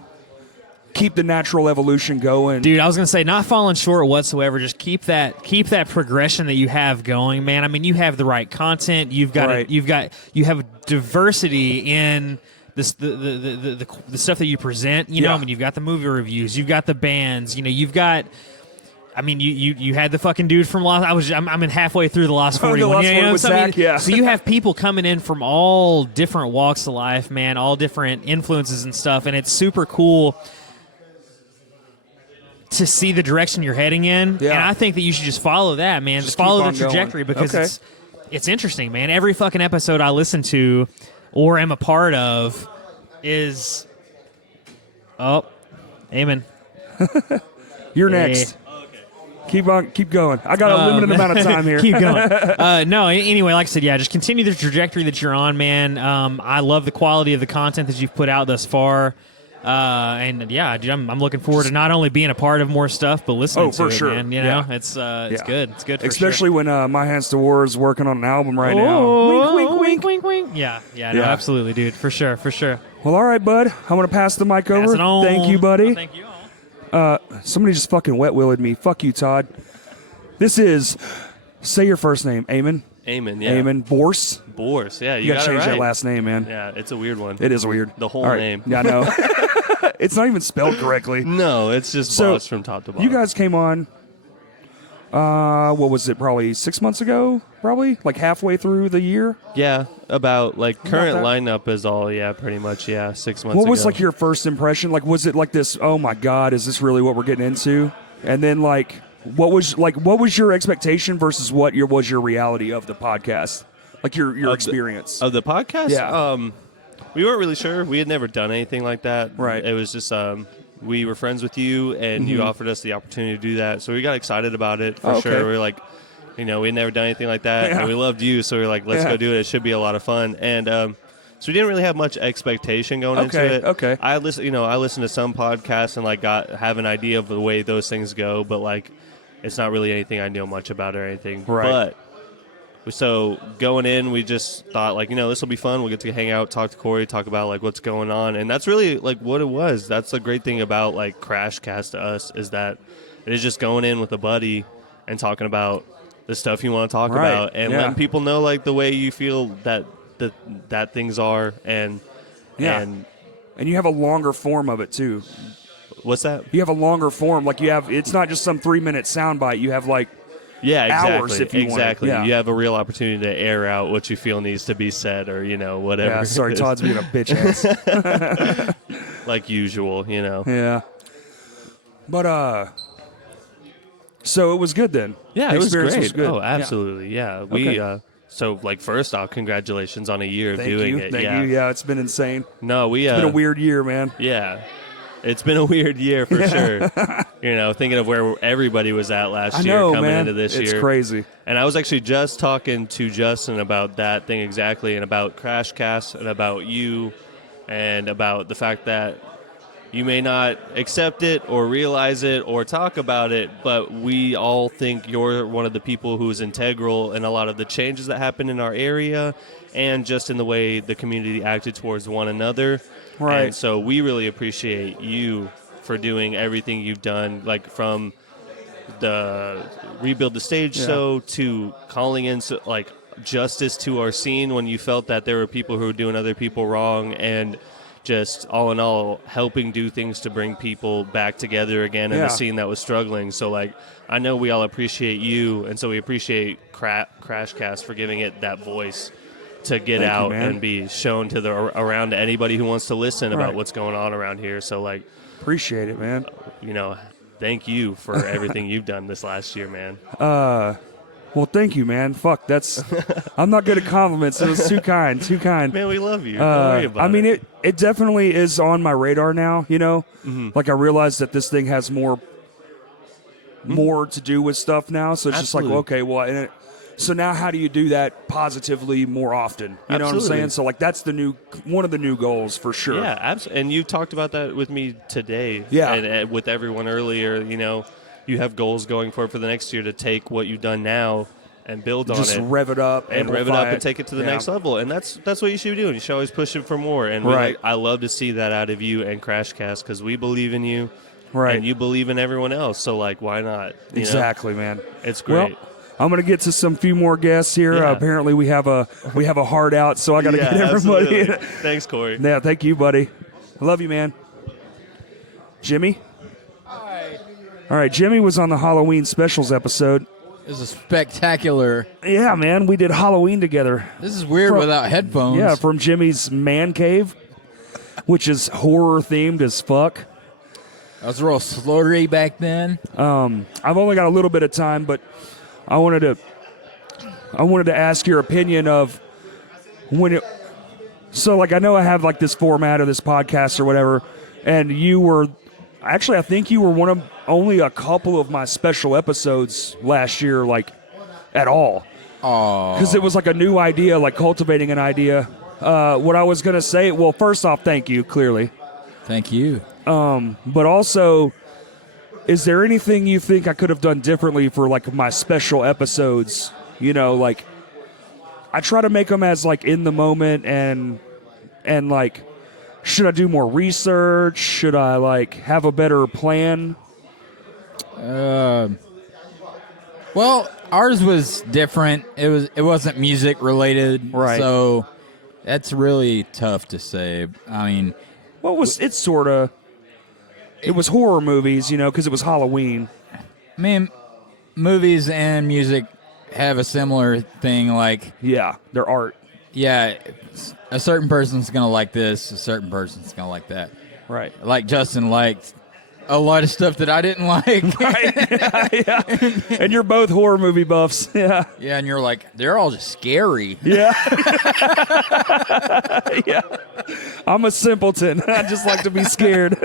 keep the natural evolution going? Dude, I was gonna say not falling short whatsoever. Just keep that progression that you have going, man. I mean, you have the right content. You've got Right. you have diversity in this the stuff that you present. You know, Yeah. I mean, you've got the movie reviews, you've got the bands. You've got. I mean, you had the fucking dude from Lost. I'm in halfway through the Lost 41. Lost 41 with so, I mean, Zach, yeah. So you have people coming in from all different walks of life, man, all different influences and stuff, and it's super cool to see the direction you're heading in. Yeah. And I think that you should just follow that, man. Just keep follow the on going. trajectory because Okay. it's interesting, man. Every fucking episode I listen to or am a part of is amen. You're Hey. next. Keep going. I got a limited amount of time here. Keep going. No, anyway, like I said, yeah, just continue the trajectory that you're on, man. I love the quality of the content that you've put out thus far. And yeah, dude, I'm looking forward to not only being a part of more stuff, but listening to for it, sure. man. You know, Yeah. it's Yeah. good. It's good, for Especially when My Hands to War is working on an album right now. Oh, Wink, wink, wink. wink, wink. Yeah, no, Yeah. absolutely, dude, for sure. Well, all right, bud. I'm going to pass the mic Pass over. it on. Thank you, buddy. Oh, thank you all. Somebody just fucking wet-willied me. Fuck you, Todd. This is, say your first name, Eamon. Eamon, yeah. Eamon Borse. Borse, yeah. You got to got it change right. that last name, man. Yeah, it's a weird one. It is weird. The whole All right. name. Yeah, I know. It's not even spelled correctly. No, it's just So, boss from top to bottom. You guys came on, what was it, probably 6 months ago? Probably? Like halfway through the year? Yeah, about like current that. lineup is all, yeah, pretty much, yeah, 6 months What ago. was like your first impression? Like, was it like this, oh my God, is this really what we're getting into? And then like, what was your expectation versus what was your reality of the podcast? Like your experience? Of the podcast? Yeah. We weren't really sure. We had never done anything like that. Right. It was just we were friends with you, and you offered us the opportunity to do that. So we got excited about it for Oh, sure. okay. We were like, we had never done anything like that, Yeah. and we loved you. So we were like, let's Yeah. go do it. It should be a lot of fun. And so we didn't really have much expectation going into it. Okay. I listen to some podcasts and like have an idea of the way those things go, but like it's not really anything I know much about or anything. Right. But so going in, we just thought like, this will be fun. We'll get to hang out, talk to Corey, talk about like what's going on. And that's really like what it was. That's the great thing about like Crash Cast to us is that it is just going in with a buddy and talking about the stuff you want to talk Right. about and Yeah. letting people know like the way you feel that things are and And you have a longer form of it too. what's that? You have a longer form. Like it's not just some 3-minute soundbite. You have like, Yeah, exactly. hours if you want it. exactly. Yeah. You have a real opportunity to air out what you feel needs to be said, or whatever. yeah, sorry, it is. Todd's being a bitch ass. Like usual, Yeah. But, so it was good then. Yeah, The it was experience great. was good. Oh, absolutely. Yeah, we. So like first off, congratulations on a year of Thank doing you. it. Thank yeah. you. Yeah, it's been insane. No, we. It's been a weird year, man. Yeah. It's been a weird year for sure. Thinking of where everybody was at last I year know, coming man. into this It's year. crazy. And I was actually just talking to Justin about that thing exactly, and about Crash Cast, and about you, and about the fact that you may not accept it or realize it or talk about it, but we all think you're one of the people who's integral in a lot of the changes that happen in our area and just in the way the community acted towards one another. Right. And so we really appreciate you for doing everything you've done, like from the Rebuild the Stage show to calling in like justice to our scene when you felt that there were people who were doing other people wrong, and just all in all helping do things to bring people back together again in Yeah. a scene that was struggling. So like I know we all appreciate you, and so we appreciate Crashcast for giving it that voice to get Thank you, out man. and be shown to around to anybody who wants to listen about Right. what's going on around here. So like, Appreciate it, man. thank you for everything you've done this last year, man. Well, thank you, man. Fuck, that's. I'm not good at compliments. It was too kind. Too kind. Man, we love you. Don't worry about I mean, it. it definitely is on my radar now. Mm-hmm. Like I realize that this thing has more to do with stuff now. So it's just like, Absolutely. well, okay, well, so now how do you do that positively more often? You know what I'm Absolutely. saying? So like that's one of the new goals for sure. Yeah, absolutely. And you talked about that with me today. Yeah. And with everyone earlier, you have goals going for the next year to take what you've done now and build on Just it. rev it up And rev it amplify up and take it to the Yeah. next level. And that's what you should be doing. You should always push it for more. And Right. I love to see that out of you and Crashcast, because we believe in you. Right. And you believe in everyone else. So, like, why not? You know? Exactly, man. It's great. Well, I'm gonna get to some few more guests here. Yeah. Apparently, we have a hard out, so I got to Yeah, get everybody. absolutely. Thanks, Corey. Yeah, thank you, buddy. I love you, man. Jimmy. Hi. All right, Jimmy was on the Halloween specials episode. This is spectacular. Yeah, man, we did Halloween together. This is weird without headphones. Yeah, from Jimmy's man cave, which is horror themed as fuck. I was real slurry back then. I've only got a little bit of time, but I wanted to ask your opinion of when it. So, like, I know I have like this format of this podcast or whatever, and you were actually, I think you were one of only a couple of my special episodes last year, like at all, because it was like a new idea, like cultivating an idea. What I was gonna say, well, first off, thank you, clearly. Thank you. But also, is there anything you think I could have done differently for like my special episodes? You know, like I try to make them as like in the moment and like, should I do more research? Should I like have a better plan? Well, ours was different. It wasn't music related, Right. So that's really tough to say. I mean, Well, it's sort of. It was horror movies, you know, because it was Halloween. movies and music have a similar thing. Like, Yeah, their art. yeah, a certain person's gonna like this, a certain person's gonna like that. Right. Like Justin liked a lot of stuff that I didn't like. Yeah. And you're both horror movie buffs. Yeah. Yeah, and you're like, they're all just scary. Yeah. Yeah. I'm a simpleton. I just like to be scared.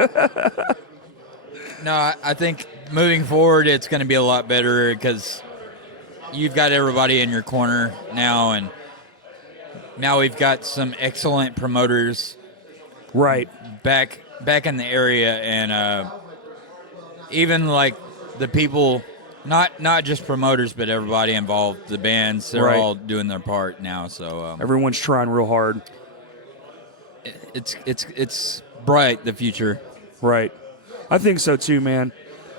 No, I think moving forward, it's going to be a lot better because you've got everybody in your corner now, and now we've got some excellent promoters Right. back in the area, and even like the people, not just promoters, but everybody involved, the bands, they're Right. all doing their part now. So Everyone's trying real hard. it's bright, the future. Right. I think so too, man.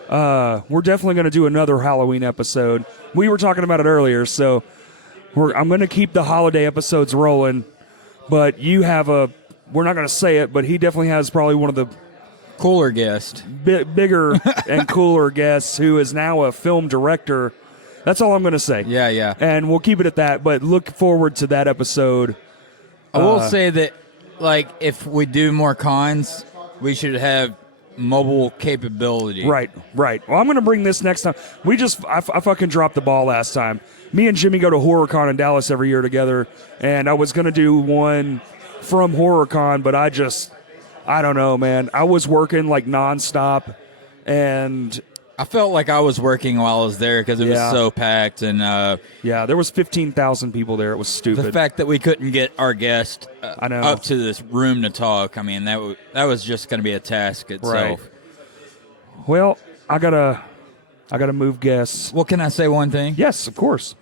We're definitely going to do another Halloween episode. We were talking about it earlier, so I'm going to keep the holiday episodes rolling. But you have we're not going to say it, but he definitely has probably one of the Cooler guest. bigger and cooler guests who is now a film director. That's all I'm going to say. Yeah. And we'll keep it at that, but look forward to that episode. I will say that, like, if we do more cons, we should have mobile capability. Right. Well, I'm going to bring this next time. I fucking dropped the ball last time. Me and Jimmy go to HorrorCon in Dallas every year together, and I was going to do one from HorrorCon, but I don't know, man. I was working like nonstop, and I felt like I was working while I was there because it was Yeah. so packed, and yeah, there was 15,000 people there. It was stupid. the fact that we couldn't get our guest I know. up to this room to talk, I mean, that was just going to be a task itself. Right. Well, I gotta move guests. Well, can I say one thing? Yes, of course.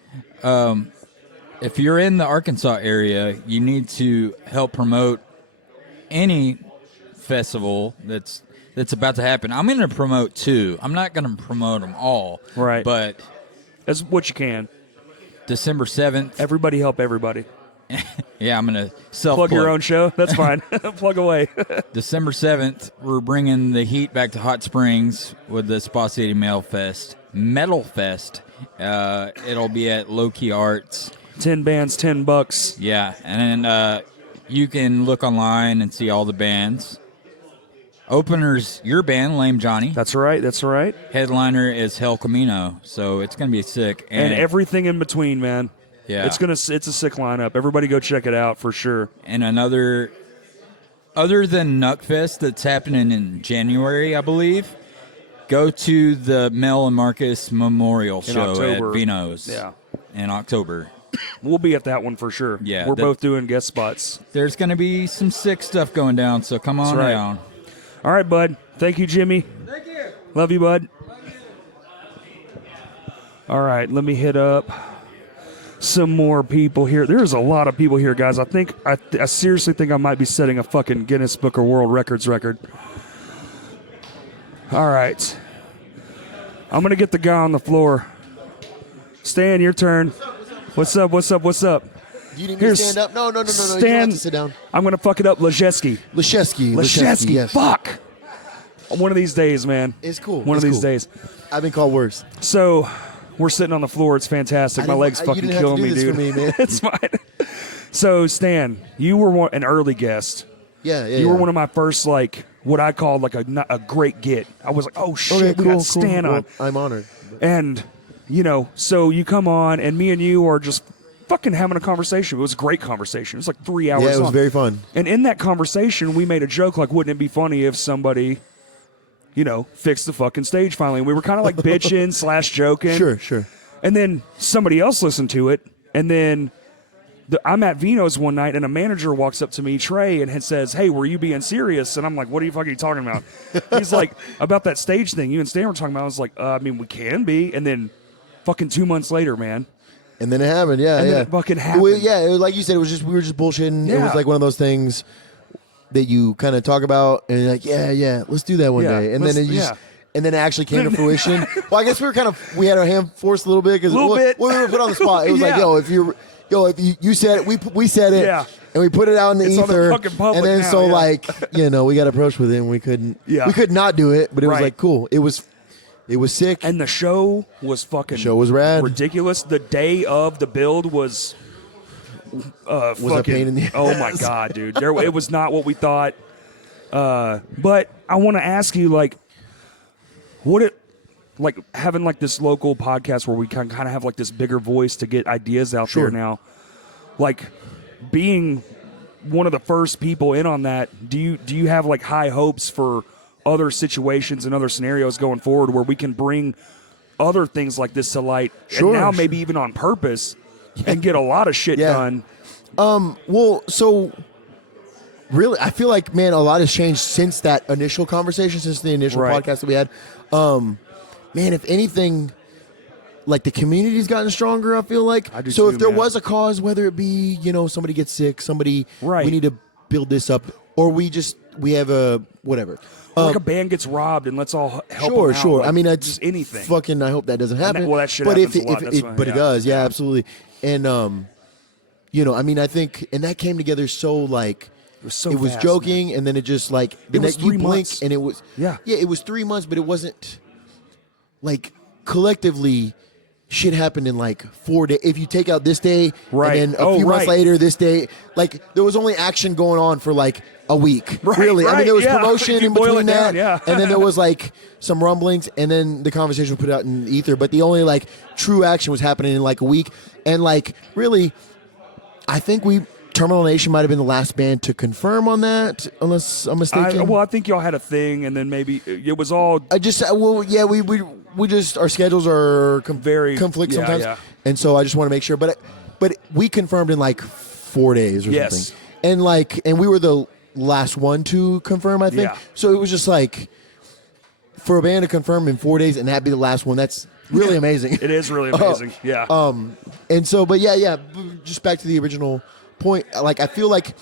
If you're in the Arkansas area, you need to help promote any festival that's about to happen. I'm going to promote 2. I'm not going to promote them all. Right. But That's what you can. December 7th, Everybody help everybody. yeah, I'm going to self Plug your own show. That's fine. Plug away. December 7th, we're bringing the heat back to Hot Springs with the Spa City Metal Fest. It'll be at Low Key Arts. 10 bands, $10. Yeah, and then you can look online and see all the bands. Openers, your band, Lame Johnny. That's right. Headliner is Hell Camino, so it's going to be sick. And everything in between, man. Yeah. It's a sick lineup. Everybody go check it out for sure. And other than Nuckfest that's happening in January, I believe, go to the Mel and Marcus Memorial Show October. at Vino's. Yeah. In October. We'll be at that one for sure. Yeah, We're both doing guest spots. There's going to be some sick stuff going down, so come on right. down. All right, bud. Thank you, Jimmy. Thank you. Love you, bud. All right, let me hit up some more people here. There's a lot of people here, guys. I seriously think I might be setting a fucking Guinness Book of World Records record. All right. I'm going to get the guy on the floor. Stan, your turn. What's up? Do you need me to stand up? No. You don't have Stan, to sit down. I'm going to fuck it up. Lejeski. Leszewski, yes. Fuck. One of these days, man. It's cool. One of It's these cool. days. I've been called worse. So, we're sitting on the floor. It's fantastic. My leg's you fucking didn't have to killing do me, this dude. for me, man. It's fine. So, Stan, you were an early guest. Yeah. You were one of my first, like, what I called like a great get. I was like, oh shit, Okay, we got Stan on. Well, I'm honored. And, so you come on, and me and you are just fucking having a conversation. It was a great conversation. It was like 3 hours Yeah, it was long. very fun. And in that conversation, we made a joke like, wouldn't it be funny if somebody, fixed the fucking stage finally? And we were kind of like bitching / joking. Sure. And then somebody else listened to it, and then I'm at Vino's one night, and a manager walks up to me, Trey, and says, "Hey, were you being serious?" And I'm like, "What are you fucking talking about?" He's like, "About that stage thing you and Stan were talking about." I was like, "I mean, we can be." And then, fucking 2 months later, man. And then it happened. Yeah, And yeah. then it fucking happened. Well, yeah, it was, like you said, we were just bullshitting. It Yeah. was like one of those things that you kind of talk about, and you're like, yeah, let's do that one Yeah, day, and then let's- it just. yeah. And then it actually came to fruition. Well, I guess we had our hand forced a little bit because Little bit. we were put on the spot. It was like, Yeah. if you said it, we said it, Yeah. and we put it out in the It's on the ether, fucking public and then now, so yeah. like we got approached with it, and we couldn't, Yeah. we could not do it, but it was Right. like cool. It was sick. And the show was fucking Show was rad. ridiculous. The day of the build was a fucking, pain in the oh my ass. god, dude. It was not what we thought. But I want to ask you, like, like having like this local podcast where we can kind of have like this bigger voice to get ideas out Sure. there now. Like being one of the first people in on that, do you have like high hopes for other situations and other scenarios going forward where we can bring other things like this to light, Sure, and now sure. maybe even on purpose, and get a lot of shit Yeah. done? Well, so really, I feel like, man, a lot has changed since that initial conversation, since the initial Right. podcast that we had. Man, if anything, like the community's gotten stronger, I feel like. I do so too, if there man. was a cause, whether it be, somebody gets sick, we need to build this up, or we have a whatever. Like a band gets robbed and let's all help Sure, them out. sure. Like, I mean, just anything. Fucking, I hope that doesn't happen. well, that shit but happens if a lot. That's why, but it yeah. does, yeah, absolutely. And I mean, I think, and that came together so like. It was so it was fast, joking, and then it just like It was you 3 blink, months. and it was Yeah. it was 3 months, but it wasn't like collectively. Shit happened in like 4 days. If you take out this day, Right. and then a Oh, few months right. later, this day, like there was only action going on for like a week. Right, really, I right, mean there was yeah. promotion If you in boil between it down, that, yeah. and then there was like some rumblings, and then the conversation was put out in ether. But the only like true action was happening in like a week, and like really, I think Terminal Nation might have been the last band to confirm on that, unless I'm mistaken. I think y'all had a thing, and then maybe it was all we just our schedules are Very- conflict yeah, sometimes, yeah. and so I just want to make sure. But we confirmed in like 4 days or Yes. something, and we were the last one to confirm, I think. Yeah. So it was just like for a band to confirm in 4 days and that be the last one. That's really amazing. It is really amazing. Yeah. And so, but yeah, just back to the original point. Like, I feel like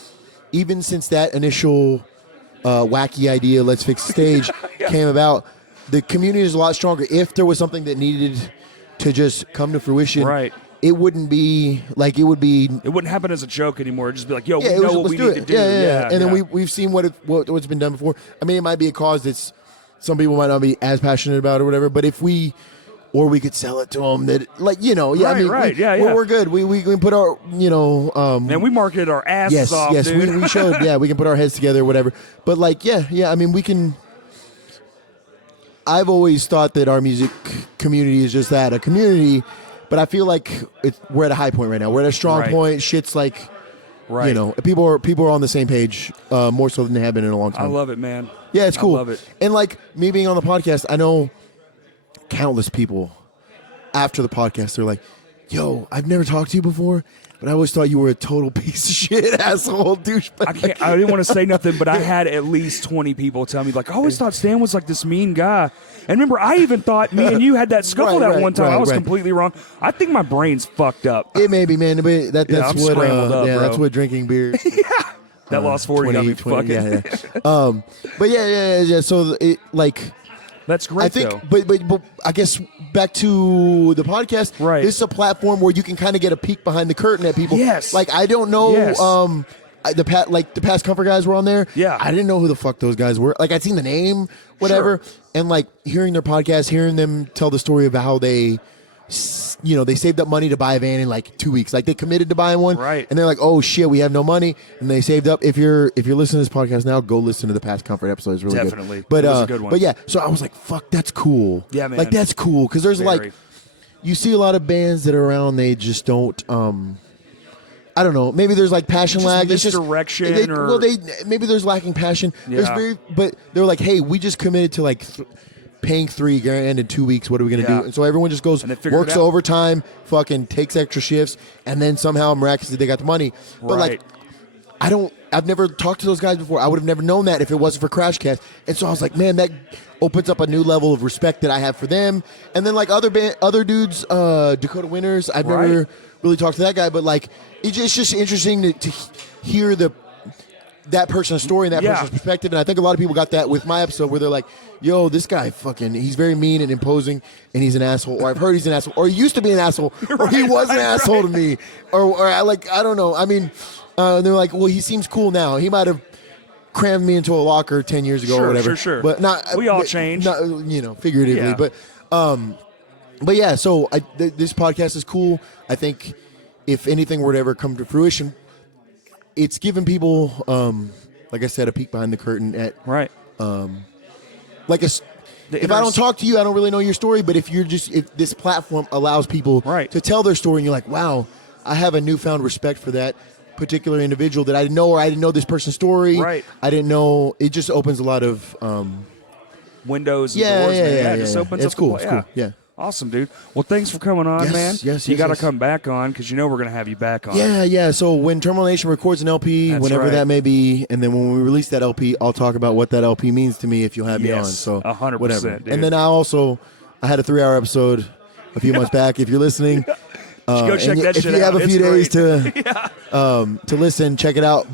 even since that initial wacky idea, let's fix the stage, came about, the community is a lot stronger. If there was something that needed to just come to fruition, Right. it wouldn't be like it would be. It wouldn't happen as a joke anymore. It'd just be like, yo, Yeah, we it know was, what let's we do need it. to do. Yeah. And then yeah. we've seen what's been done before. I mean, it might be a cause that's some people might not be as passionate about or whatever. But if we could sell it to them that, like, I mean, Right, yeah. we're good. We can put our, Man, we marketed our asses off, yes, dude. we showed. Yeah, we can put our heads together, whatever. But like, yeah. I mean, we can. I've always thought that our music community is just that, a community. But I feel like we're at a high point right now. We're at a strong Right. point. Shit's like, Right. people are on the same page more so than they have been in a long time. I love it, man. Yeah, it's cool. I love it. And like me being on the podcast, I know countless people after the podcast, they're like, yo, I've never talked to you before, but I always thought you were a total piece of shit, asshole, douchebag. I didn't want to say nothing, but I had at least 20 people tell me, like, I always thought Stan was like this mean guy. And remember, I even thought me and you had that scuffle that one time. I was completely wrong. I think my brain's fucked up. It may be, man, but that's I'm what scrambled up, bro. that's what drinking beer. That lost 40 got me fucking. Yeah. But yeah. So That's great, I think, though. but I guess back to the podcast. Right. This is a platform where you can kind of get a peek behind the curtain at people. Yes. Like, I don't know. Yes. The past comfort guys were on there. Yeah. I didn't know who the fuck those guys were. Like, I'd seen the name, whatever, and like hearing their podcast, hearing them tell the story of how they saved up money to buy a van in like 2 weeks. Like, they committed to buying one, Right. and they're like, "Oh shit, we have no money," and they saved up. If you're listening to this podcast now, go listen to the past comfort episode. It's really Definitely. good. But It was a good one. But yeah, so I was like, "Fuck, that's cool." Yeah, man. Like, that's cool because there's Very. like, you see a lot of bands that are around. They just don't. I don't know. Maybe there's like passion Just lag. It's misdirection or- maybe there's lacking passion. There's Yeah. but they're like, hey, we just committed to like paying $3,000 in 2 weeks. What are we going to Yeah. do? And so everyone just goes, And they figure it works out. overtime, fucking takes extra shifts, and then somehow miraculously they got the money. But like, I've never talked to those guys before. I would have never known that if it wasn't for Crashcast. And so I was like, man, that opens up a new level of respect that I have for them. And then like other dudes, Dakota Winters, I've never really talked to that guy, but like it's just interesting to hear that person's story and that person's perspective. And I think a lot of people got that with my episode where they're like, yo, this guy he's very mean and imposing and he's an asshole. Or I've heard he's an asshole. Or he used to be an asshole. Or he was an asshole to me. Or I don't know. I mean, and they're like, well, he seems cool now. He might have crammed me into a locker 10 years ago or whatever. Sure. But not. We all change. Not, figuratively. Yeah. But yeah, so this podcast is cool. I think if anything were to ever come to fruition, it's given people, like I said, a peek behind the curtain at like if I don't talk to you, I don't really know your story. But if this platform allows people to tell their story, and you're like, wow, I have a newfound respect for that particular individual that I didn't know, or I didn't know this person's story. Right. I didn't know. It just opens a lot of windows and doors. It just opens it's up. Cool. It's cool. Yeah. Awesome, dude. Well, thanks for coming on, man. Yes, you got to come back on because we're going to have you back on. Yeah. So when Terminal Nation records an LP, whenever that may be, and then when we release that LP, I'll talk about what that LP means to me if you'll have me on. So 100%. Whatever. Dude. And then I had a 3-hour episode a few months back. If you're listening, go check that if shit you out. have a few days to listen, check it out.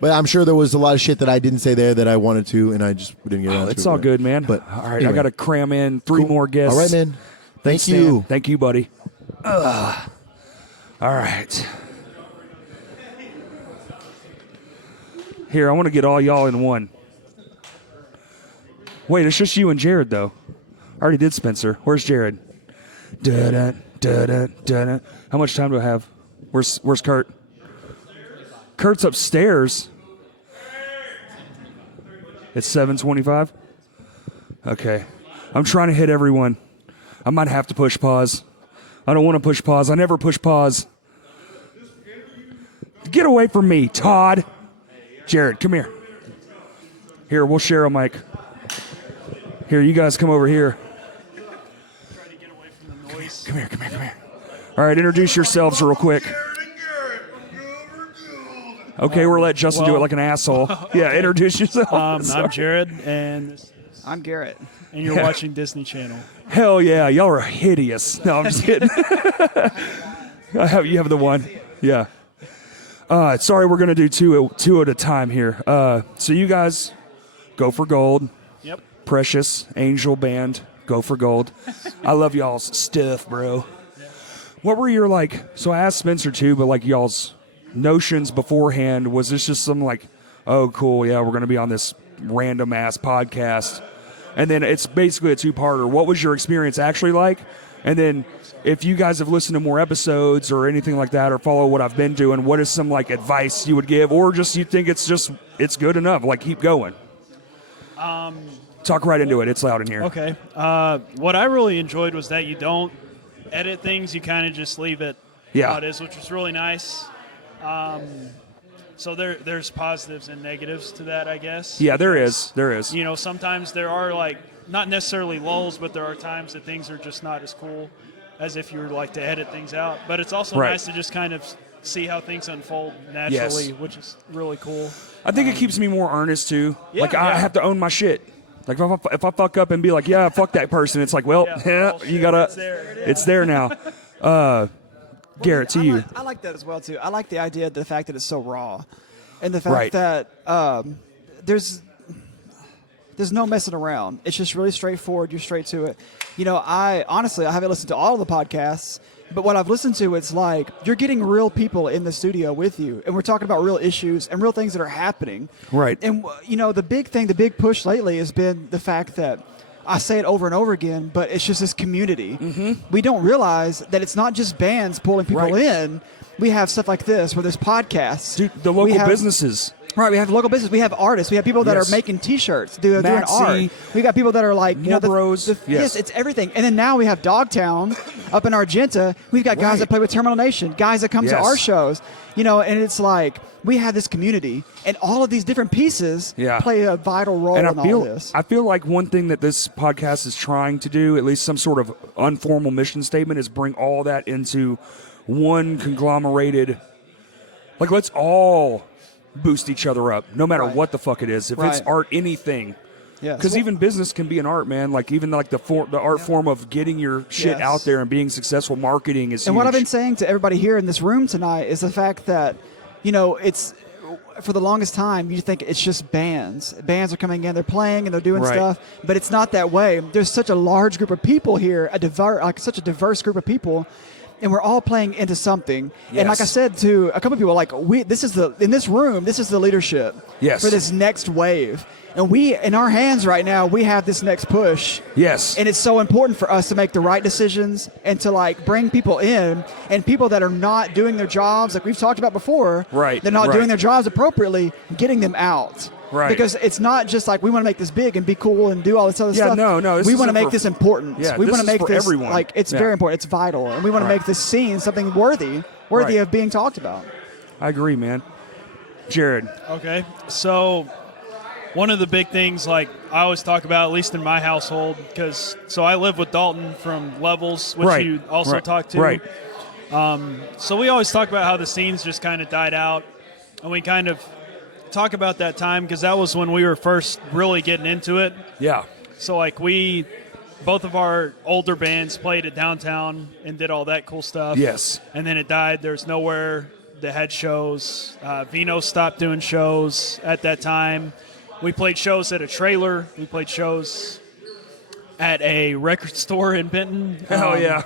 But I'm sure there was a lot of shit that I didn't say there that I wanted to, and I just didn't get around to it. It's all good, man. But all right, anyway. I got to cram in 3 more guests. All right, man. Thanks, Thank you. Dan. Thank you, buddy. All right. Here, I want to get all y'all in one. Wait, it's just you and Jared, though. I already did Spencer. Where's Jared? Da-da, da-da, da-da. How much time do I have? Where's Kurt? Kurt's upstairs. It's 7:25? Okay. I'm trying to hit everyone. I might have to push pause. I don't want to push pause. I never push pause. Get away from me, Todd. Jared, come here. Here, we'll share a mic. Here, you guys come over here. Come here. All right, introduce yourselves real quick. Okay, we'll let Justin do it like an asshole. Yeah, introduce yourself. I'm Jared, and I'm Garrett. And you're watching Disney Channel. Hell yeah, y'all are hideous. No, I'm just kidding. You have the one. Yeah. Sorry, we're going to do two at a time here. So you guys, Go for Gold. Yep. Precious, Angel Band, Go for Gold. I love y'all's stuff, bro. What were your, so I asked Spencer too, but y'all's notions beforehand, was this just some oh, cool, yeah, we're going to be on this random-ass podcast. And then it's basically a 2-parter. What was your experience actually like? And then if you guys have listened to more episodes or anything like that or follow what I've been doing, what is some advice you would give? Or just you think it's good enough, keep going? Talk right into it. It's loud in here. Okay. What I really enjoyed was that you don't edit things. You kind of just leave it how it is, which was really nice. So there's positives and negatives to that, I guess. Yeah, there is. Sometimes there are not necessarily lulls, but there are times that things are just not as cool as if you were to edit things out. But it's also nice to just kind of see how things unfold naturally, which is really cool. I think it keeps me more earnest too. I have to own my shit. If I fuck up and be fuck that person, it's you gotta. It's there now. Garrett, to you. I like that as well too. I like the idea, the fact that it's so raw, and the fact that there's no messing around. It's just really straightforward. You're straight to it. I haven't listened to all of the podcasts, but what I've listened to, it's you're getting real people in the studio with you, and we're talking about real issues and real things that are happening. Right. And the big push lately has been the fact that I say it over and over again, but it's just this community. Mm-hmm. We don't realize that it's not just bands pulling people in. We have stuff like this where there's podcasts. Dude, the local businesses. Right, we have local business. We have artists. We have people that Yes. are making T-shirts, doing Maxi, art. We got people that are like, More Bros. yes, Yes. it's everything. And then now we have Dogtown up in Argenta. We've got guys Right. that play with Terminal Nation, guys that come to Yes. our shows. And it's like we have this community, and all of these different pieces Yeah. play a vital role And in all this. I feel like one thing that this podcast is trying to do, at least some sort of informal mission statement, is bring all that into one conglomerated. Like, let's all boost each other up, no matter Right. what the fuck it is. If it's Right. art, anything. Yes. Because even business can be an art, man. Like even like the art form of getting your shit Yes. out there and being successful, marketing is. And what I've huge. been saying to everybody here in this room tonight is the fact that, it's for the longest time you think it's just bands. Bands are coming in, they're playing and they're doing Right. stuff, but it's not that way. There's such a large group of people here, such a diverse group of people. And we're all playing into something. And like I Yes. said to a couple of people, like in this room, this is the leadership Yes. for this next wave. And we, in our hands right now, we have this next push. Yes. And it's so important for us to make the right decisions and to like bring people in, and people that are not doing their jobs, like we've talked about before. Right, They're not right. doing their jobs appropriately, getting them out. Right. Because it's not just like we want to make this big and be cool and do all this other Yeah, stuff. no, this we want to isn't make for- this important. Yeah, we this want is to make for this everyone. like it's Yeah. very important. It's vital, and we want Right. to make this scene something worthy Right. of being talked about. I agree, man. Jared. Okay, so one of the big things, like I always talk about, at least in my household, so I live with Dalton from Levels, which Right. you also Right. talked to. Right. So we always talk about how the scenes just kind of died out, and we kind of talk about that time because that was when we were first really getting into it. Yeah. So like both of our older bands played at Downtown and did all that cool stuff. Yes. And then it died. There's nowhere that had shows. Vino stopped doing shows at that time. We played shows at a trailer. We played shows at a record store in Benton. Hell yeah.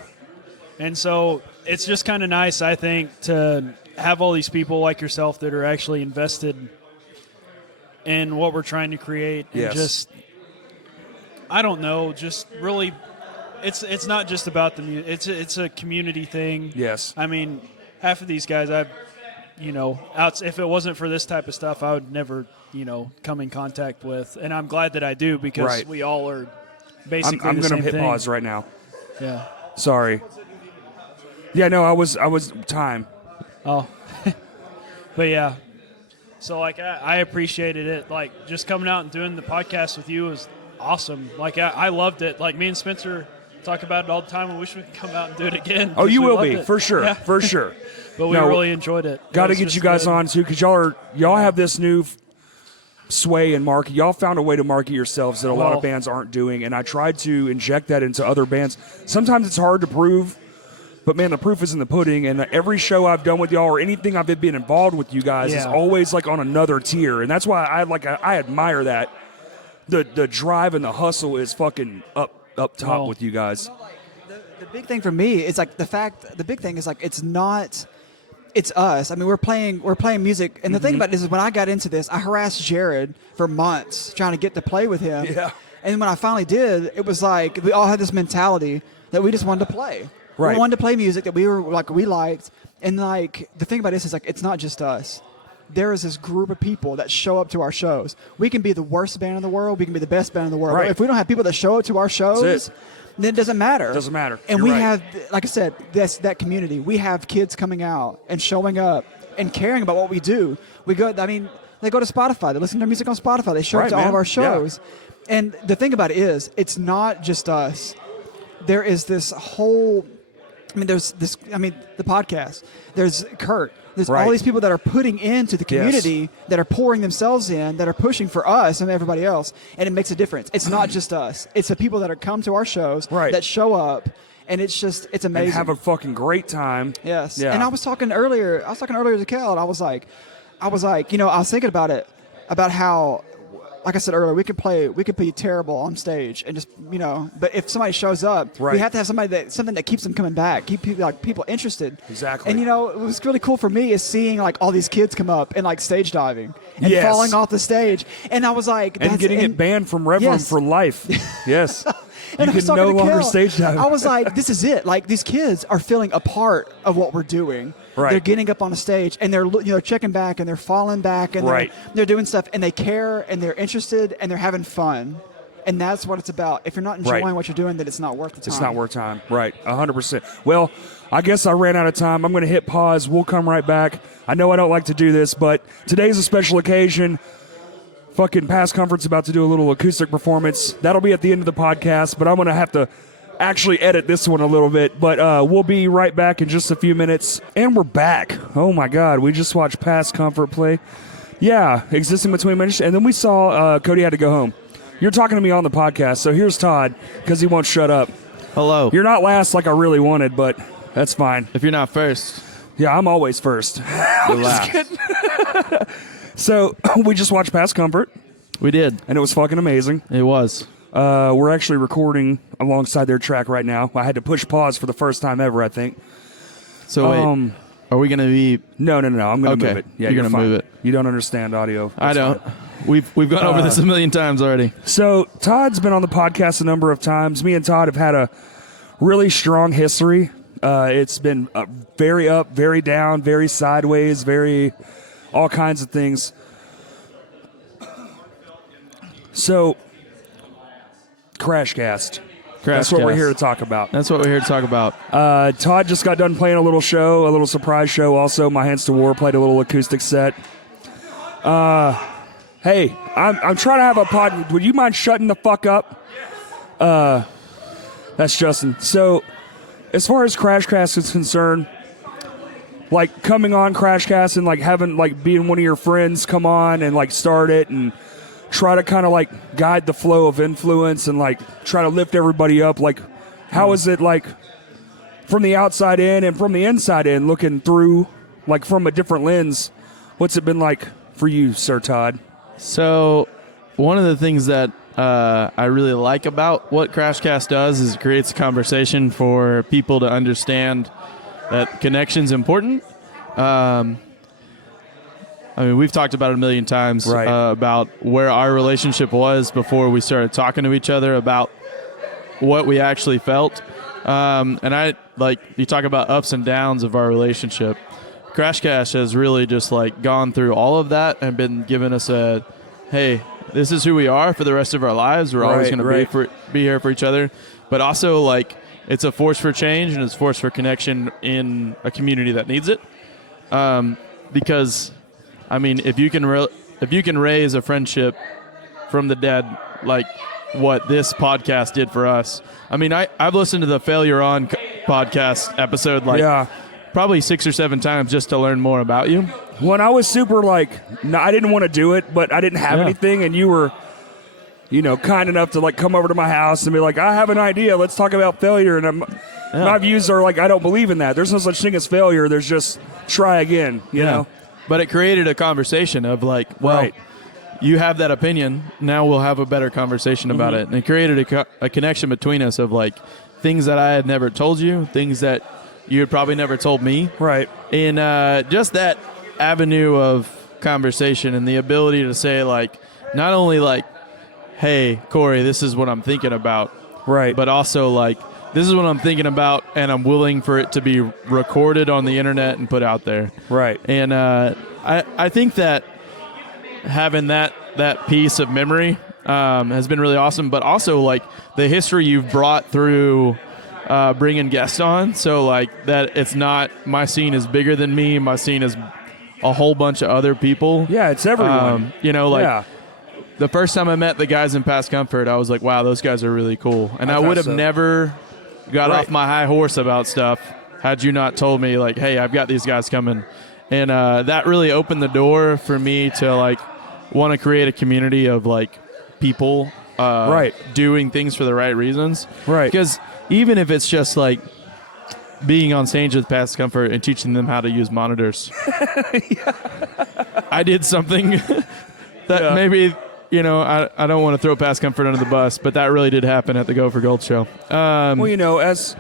And so it's just kind of nice, I think, to have all these people like yourself that are actually invested in what we're trying to create. And Yes. just, I don't know, just really, it's not just about the music. It's a community thing. Yes. I mean, half of these guys, if it wasn't for this type of stuff, I would never, come in contact with. And I'm glad that I do because Right. we all are basically I'm the gonna same hit thing. pause right now. Yeah. Sorry. Yeah, no, I was time. Oh, but yeah. So like I appreciated it. Like just coming out and doing the podcast with you was awesome. Like I loved it. Like me and Spencer talk about it all the time. I wish we could come out and do it again. Oh, 'cause you we will loved be it. for sure, Yeah. for sure. But we No, really enjoyed it. Got It to was get just you guys good. on too, because y'all have this new sway and market. Y'all found a way to market yourselves that a lot Well- of bands aren't doing, and I tried to inject that into other bands. Sometimes it's hard to prove, but man, the proof is in the pudding. And every show I've done with y'all or anything I've been involved with you guys is Yeah. always like on another tier, and that's why I admire that. The drive and the hustle is fucking up top Well- with you guys. The big thing for me is like the big thing is like it's us. I mean, we're playing music, and the Mm-hmm. thing about this is when I got into this, I harassed Jared for months trying to get to play with him. Yeah. And when I finally did, it was like we all had this mentality that we just wanted to play. Right. We wanted to play music that we liked, and like the thing about this is like it's not just us. There is this group of people that show up to our shows. We can be the worst band in the world. We can be the best band in the world. Right. But if we don't have people that show up to our shows, That's it. then it doesn't matter. Doesn't matter. And You're we right. have, like I said, that community. We have kids coming out and showing up and caring about what we do. They go to Spotify. They listen to music on Spotify. They show Right, up to all man. of our Yeah. shows. And the thing about it is, it's not just us. There is this whole, the podcast. There's Kurt. There's Right. all these people that are putting into the community, that are pouring themselves in, that are pushing for us and everybody else, and it makes a difference. It's not just us. It's the people that are come to our shows, Right. that show up, and it's amazing. And have a fucking great time. Yes. Yeah. And I was talking earlier to Kel, and I was like, I was thinking about it, about how, like I said earlier, we could be terrible on stage and just, but if somebody shows up, Right. we have to have something that keeps them coming back, keep people interested. Exactly. And it was really cool for me is seeing like all these kids come up and like stage diving and Yes. falling off the stage, and I was like, And getting it banned from Reverend Yes. for life. Yes. And You I was can talking no to longer Kel. stage dive. I was like, this is it. Like, these kids are feeling a part of what we're doing. Right. They're getting up on a stage and they're checking back and they're falling back and they're doing stuff and they care and they're interested and they're having fun. And that's what it's about. If you're not enjoying what you're doing, then it's not worth the time. It's not worth time. Right. 100%. Well, I guess I ran out of time. I'm going to hit pause. We'll come right back. I know I don't like to do this, but today's a special occasion. Fucking Past Comfort's about to do a little acoustic performance. That'll be at the end of the podcast, but I'm going to have to actually edit this one a little bit. But we'll be right back in just a few minutes. And we're back. Oh, my God. We just watched Past Comfort play. Yeah, Existing Between Minutes. And then we saw Cody Had to Go Home. You're talking to me on the podcast, so here's Todd, because he won't shut up. Hello. You're not last like I really wanted, but that's fine. If you're not first. Yeah, I'm always first. You're last. So, we just watched Past Comfort. We did. And it was fucking amazing. It was. We're actually recording alongside their track right now. I had to push pause for the first time ever, I think. So, wait. Are we going to be... No. I'm going to move it. Yeah, you're going to move it. You don't understand audio. I don't. Fine. We've gone over this a million times already. So Todd's been on the podcast a number of times. Me and Todd have had a really strong history. It's been very up, very down, very sideways, very all kinds of things. So Crashcast. That's what we're here to talk about. That's what we're here to talk about. Todd just got done playing a little show, a little surprise show. Also, My Hands to War played a little acoustic set. Hey, I'm trying to have a pod. Would you mind shutting the fuck up? That's Justin. So, as far as Crashcast is concerned, like coming on Crashcast and like having like being one of your friends come on and like start it and try to kind of like guide the flow of influence and like try to lift everybody up. Like, how is it like from the outside in and from the inside in, looking through like from a different lens? What's it been like for you, Sir Todd? So, one of the things that I really like about what Crashcast does is it creates a conversation for people to understand that connection's important. I mean, we've talked about it a million times about where our relationship was before we started talking to each other about what we actually felt. And I like you talk about ups and downs of our relationship. Crashcast has really just like gone through all of that and been giving us a, hey, this is who we are for the rest of our lives. We're always going to be here for each other. But also, like, it's a force for change and it's a force for connection in a community that needs it. Because, I mean, if you can raise a friendship from the dead, like what this podcast did for us. I mean, I've listened to the Failure On podcast episode probably 6 or 7 times just to learn more about you. When I was super I didn't want to do it, but I didn't have anything, and you were, kind enough to like come over to my house and be like, I have an idea. Let's talk about failure. And my views are like, I don't believe in that. There's no such thing as failure. There's just try again. You know. But it created a conversation of like, well, you have that opinion. Now we'll have a better conversation about it. And it created a connection between us of like things that I had never told you, things that you had probably never told me. Right. And just that avenue of conversation and the ability to say like, not only like, hey, Corey, this is what I'm thinking about. Right. But also like, this is what I'm thinking about, and I'm willing for it to be recorded on the internet and put out there. Right. And I think that having that piece of memory has been really awesome, but also like the history you've brought through bringing guests on. So like that it's not my scene is bigger than me. My scene is a whole bunch of other people. Yeah, it's everyone. The first time I met the guys in Past Comfort, I was like, wow, those guys are really cool. And I would have never got off my high horse about stuff had you not told me like, hey, I've got these guys coming. And that really opened the door for me to like want to create a community of like people doing things for the right reasons. Right. Because even if it's just like being on stage with Past Comfort and teaching them how to use monitors. I did something that maybe, I don't want to throw Past Comfort under the bus, but that really did happen at the Go for Gold show. As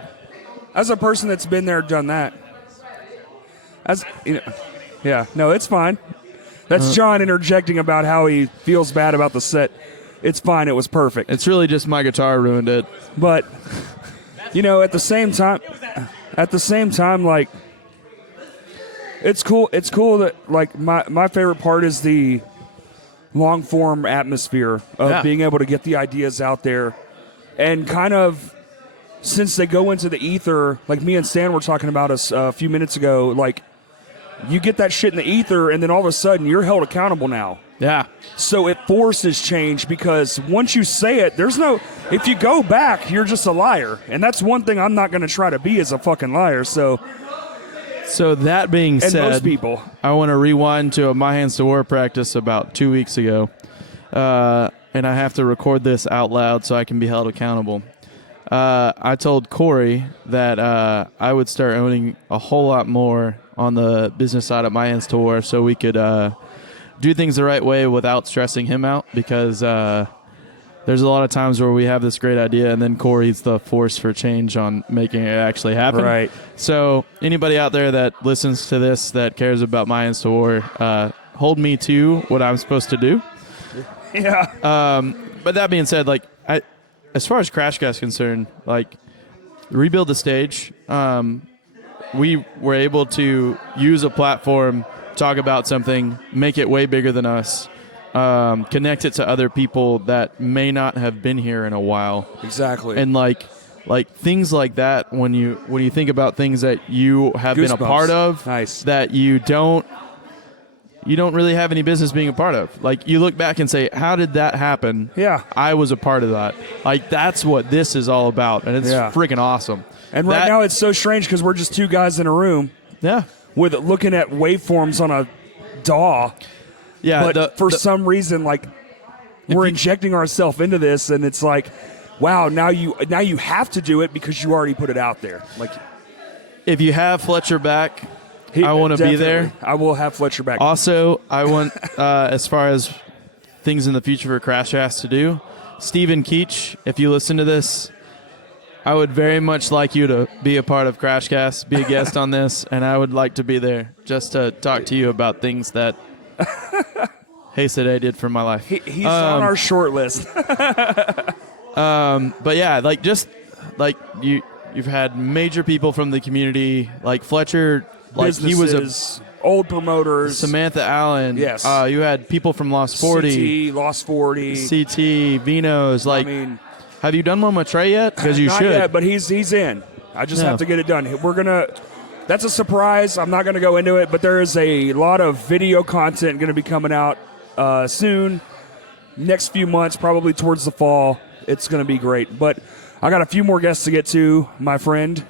a person that's been there, done that, it's fine. That's John interjecting about how he feels bad about the set. It's fine. It was perfect. It's really just my guitar ruined it. But, at the same time, like, It's cool. It's cool that like my favorite part is the long form atmosphere of being able to get the ideas out there, and kind of since they go into the ether, like me and Stan were talking about us a few minutes ago, like you get that shit in the ether, and then all of a sudden you're held accountable now. Yeah. So it forces change because once you say it, there's no. If you go back, you're just a liar, and that's one thing I'm not going to try to be as a fucking liar. So that being and said, most people. I want to rewind to a My Hands to War practice about 2 weeks ago, and I have to record this out loud so I can be held accountable. I told Corey that I would start owning a whole lot more on the business side of My Hands to War so we could do things the right way without stressing him out, because there's a lot of times where we have this great idea and then Corey's the force for change on making it actually happen. Right. So anybody out there that listens to this that cares about My Hands to War, hold me to what I'm supposed to do. Yeah. But that being said, like, as far as Crashcast is concerned, like, rebuild the stage. We were able to use a platform, talk about something, make it way bigger than us, connect it to other people that may not have been here in a while. Exactly. And like things like that, when you think about things that you have been a part of, nice, that you don't really have any business being a part of. Like, you look back and say, how did that happen? Yeah. I was a part of that. Like, that's what this is all about, and it's freaking awesome. And right now it's so strange because we're just two guys in a room. Yeah. With looking at waveforms on a DAW. Yeah. But for some reason, like, we're injecting ourselves into this, and it's like, wow, now you have to do it because you already put it out there. Like, if you have Fletcher back, I want to be there. I will have Fletcher back. Also, I want, as far as things in the future for Crashcast to do, Stephen Keach, if you listen to this, I would very much like you to be a part of Crashcast, be a guest on this, and I would like to be there just to talk to you about things that Hey Today did for my life. He's on our short list. But yeah, like, just like you've had major people from the community, like Fletcher, like he was old promoters. Samantha Allen. Yes. You had people from Lost 40. CT, Lost 40. CT, Vino's. Like, I mean, have you done one with Trey yet? Because you not should. yet, but he's in. I just have to get it done. That's a surprise. I'm not going to go into it, but there is a lot of video content going to be coming out soon. Next few months, probably towards the fall. It's going to be great. But I got a few more guests to get to, my friend.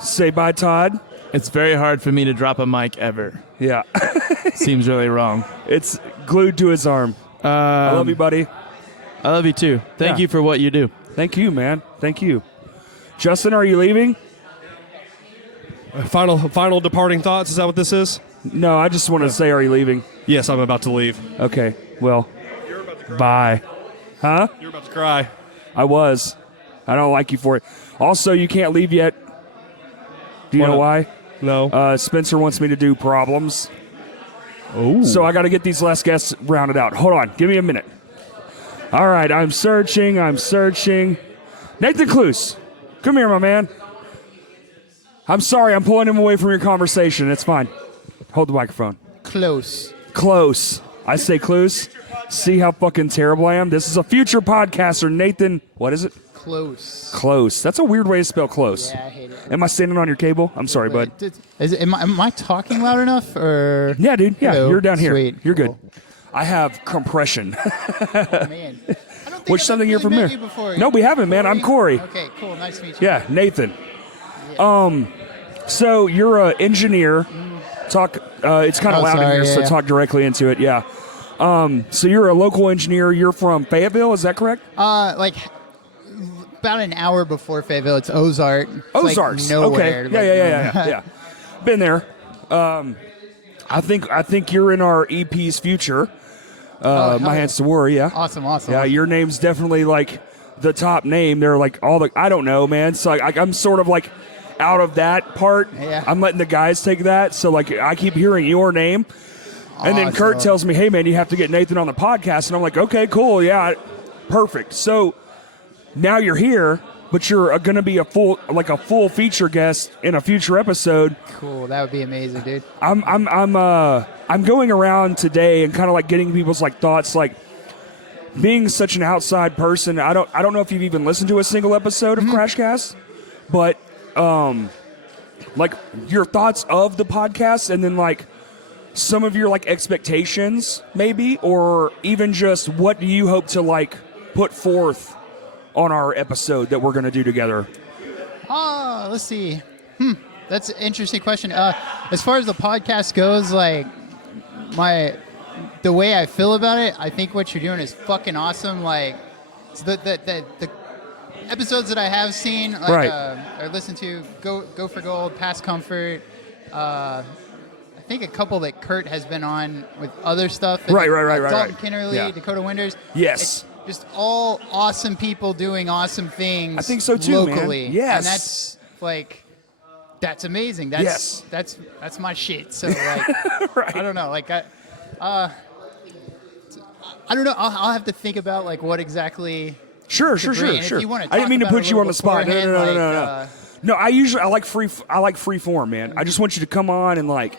Say bye, Todd. It's very hard for me to drop a mic ever. Yeah. Seems really wrong. It's glued to his arm. I love you, buddy. I love you, too. Thank you for what you do. Thank you, man. Thank you. Justin, are you leaving? Final departing thoughts? Is that what this is? No, I just want to say, are you leaving? Yes, I'm about to leave. Okay, well, bye. Huh? You're about to cry. I was. I don't like you for it. Also, you can't leave yet. Do you know why? No. Spencer wants me to do problems. Oh. So I got to get these last guests rounded out. Hold on. Give me a minute. All right, I'm searching. Nathan Cluse, come here, my man. I'm sorry, I'm pulling him away from your conversation. It's fine. Hold the microphone. Close. I say Cluse. See how fucking terrible I am? This is a future podcaster, Nathan. What is it? Close. That's a weird way to spell close. Yeah, I hate it. Am I standing on your cable? I'm sorry, bud. Am I talking loud enough? Or yeah, dude. Yeah, Hello. You're down here. Sweet. You're Cool. good. I have compression. Oh, man. I don't think Which I've something you're really met familiar. you before. No, we haven't, man. I'm Corey. Okay, cool. Nice to meet you. Yeah, Nathan. So you're an engineer. Talk. It's kind of loud in here, so talk directly into it. Yeah. So you're a local engineer. You're from Fayetteville. Is that correct? Like about an hour before Fayetteville, it's Ozark. It's Ozarks. Like nowhere. Okay. Yeah. Been there. I think you're in our EP's future. My Hands to War. Yeah. Awesome. Yeah, your name's definitely like the top name. They're like all the. I don't know, man. So I'm sort of like out of that part. Yeah. I'm letting the guys take that. So like I keep hearing your name. And then Kurt tells me, hey, man, you have to get Nathan on the podcast. And I'm like, okay, cool. Yeah, perfect. So now you're here. but you're going to be a full feature guest in a future episode. Cool. That would be amazing, dude. I'm going around today and kind of like getting people's like thoughts, like being such an outside person. I don't know if you've even listened to a single episode of Crashcast, but like your thoughts of the podcast, and then like some of your like expectations maybe, or even just what do you hope to like put forth on our episode that we're going to do together? Let's see. That's an interesting question. As far as the podcast goes, like the way I feel about it, I think what you're doing is fucking awesome. Like the episodes that I have seen, like or listened to, Go for Gold, Past Comfort. I think a couple that Kurt has been on with other stuff. Right. Dalton Kinnerly, Dakota Winters. Yes. It's just all awesome people doing awesome things. I think so too, locally. man. Yes. And that's like, that's amazing. That's my shit. So like, I don't know. Like I don't know. I'll have to think about like what exactly. Sure. If you want to I didn't mean to put you on the spot. No. No, I like free form, man. I just want you to come on and like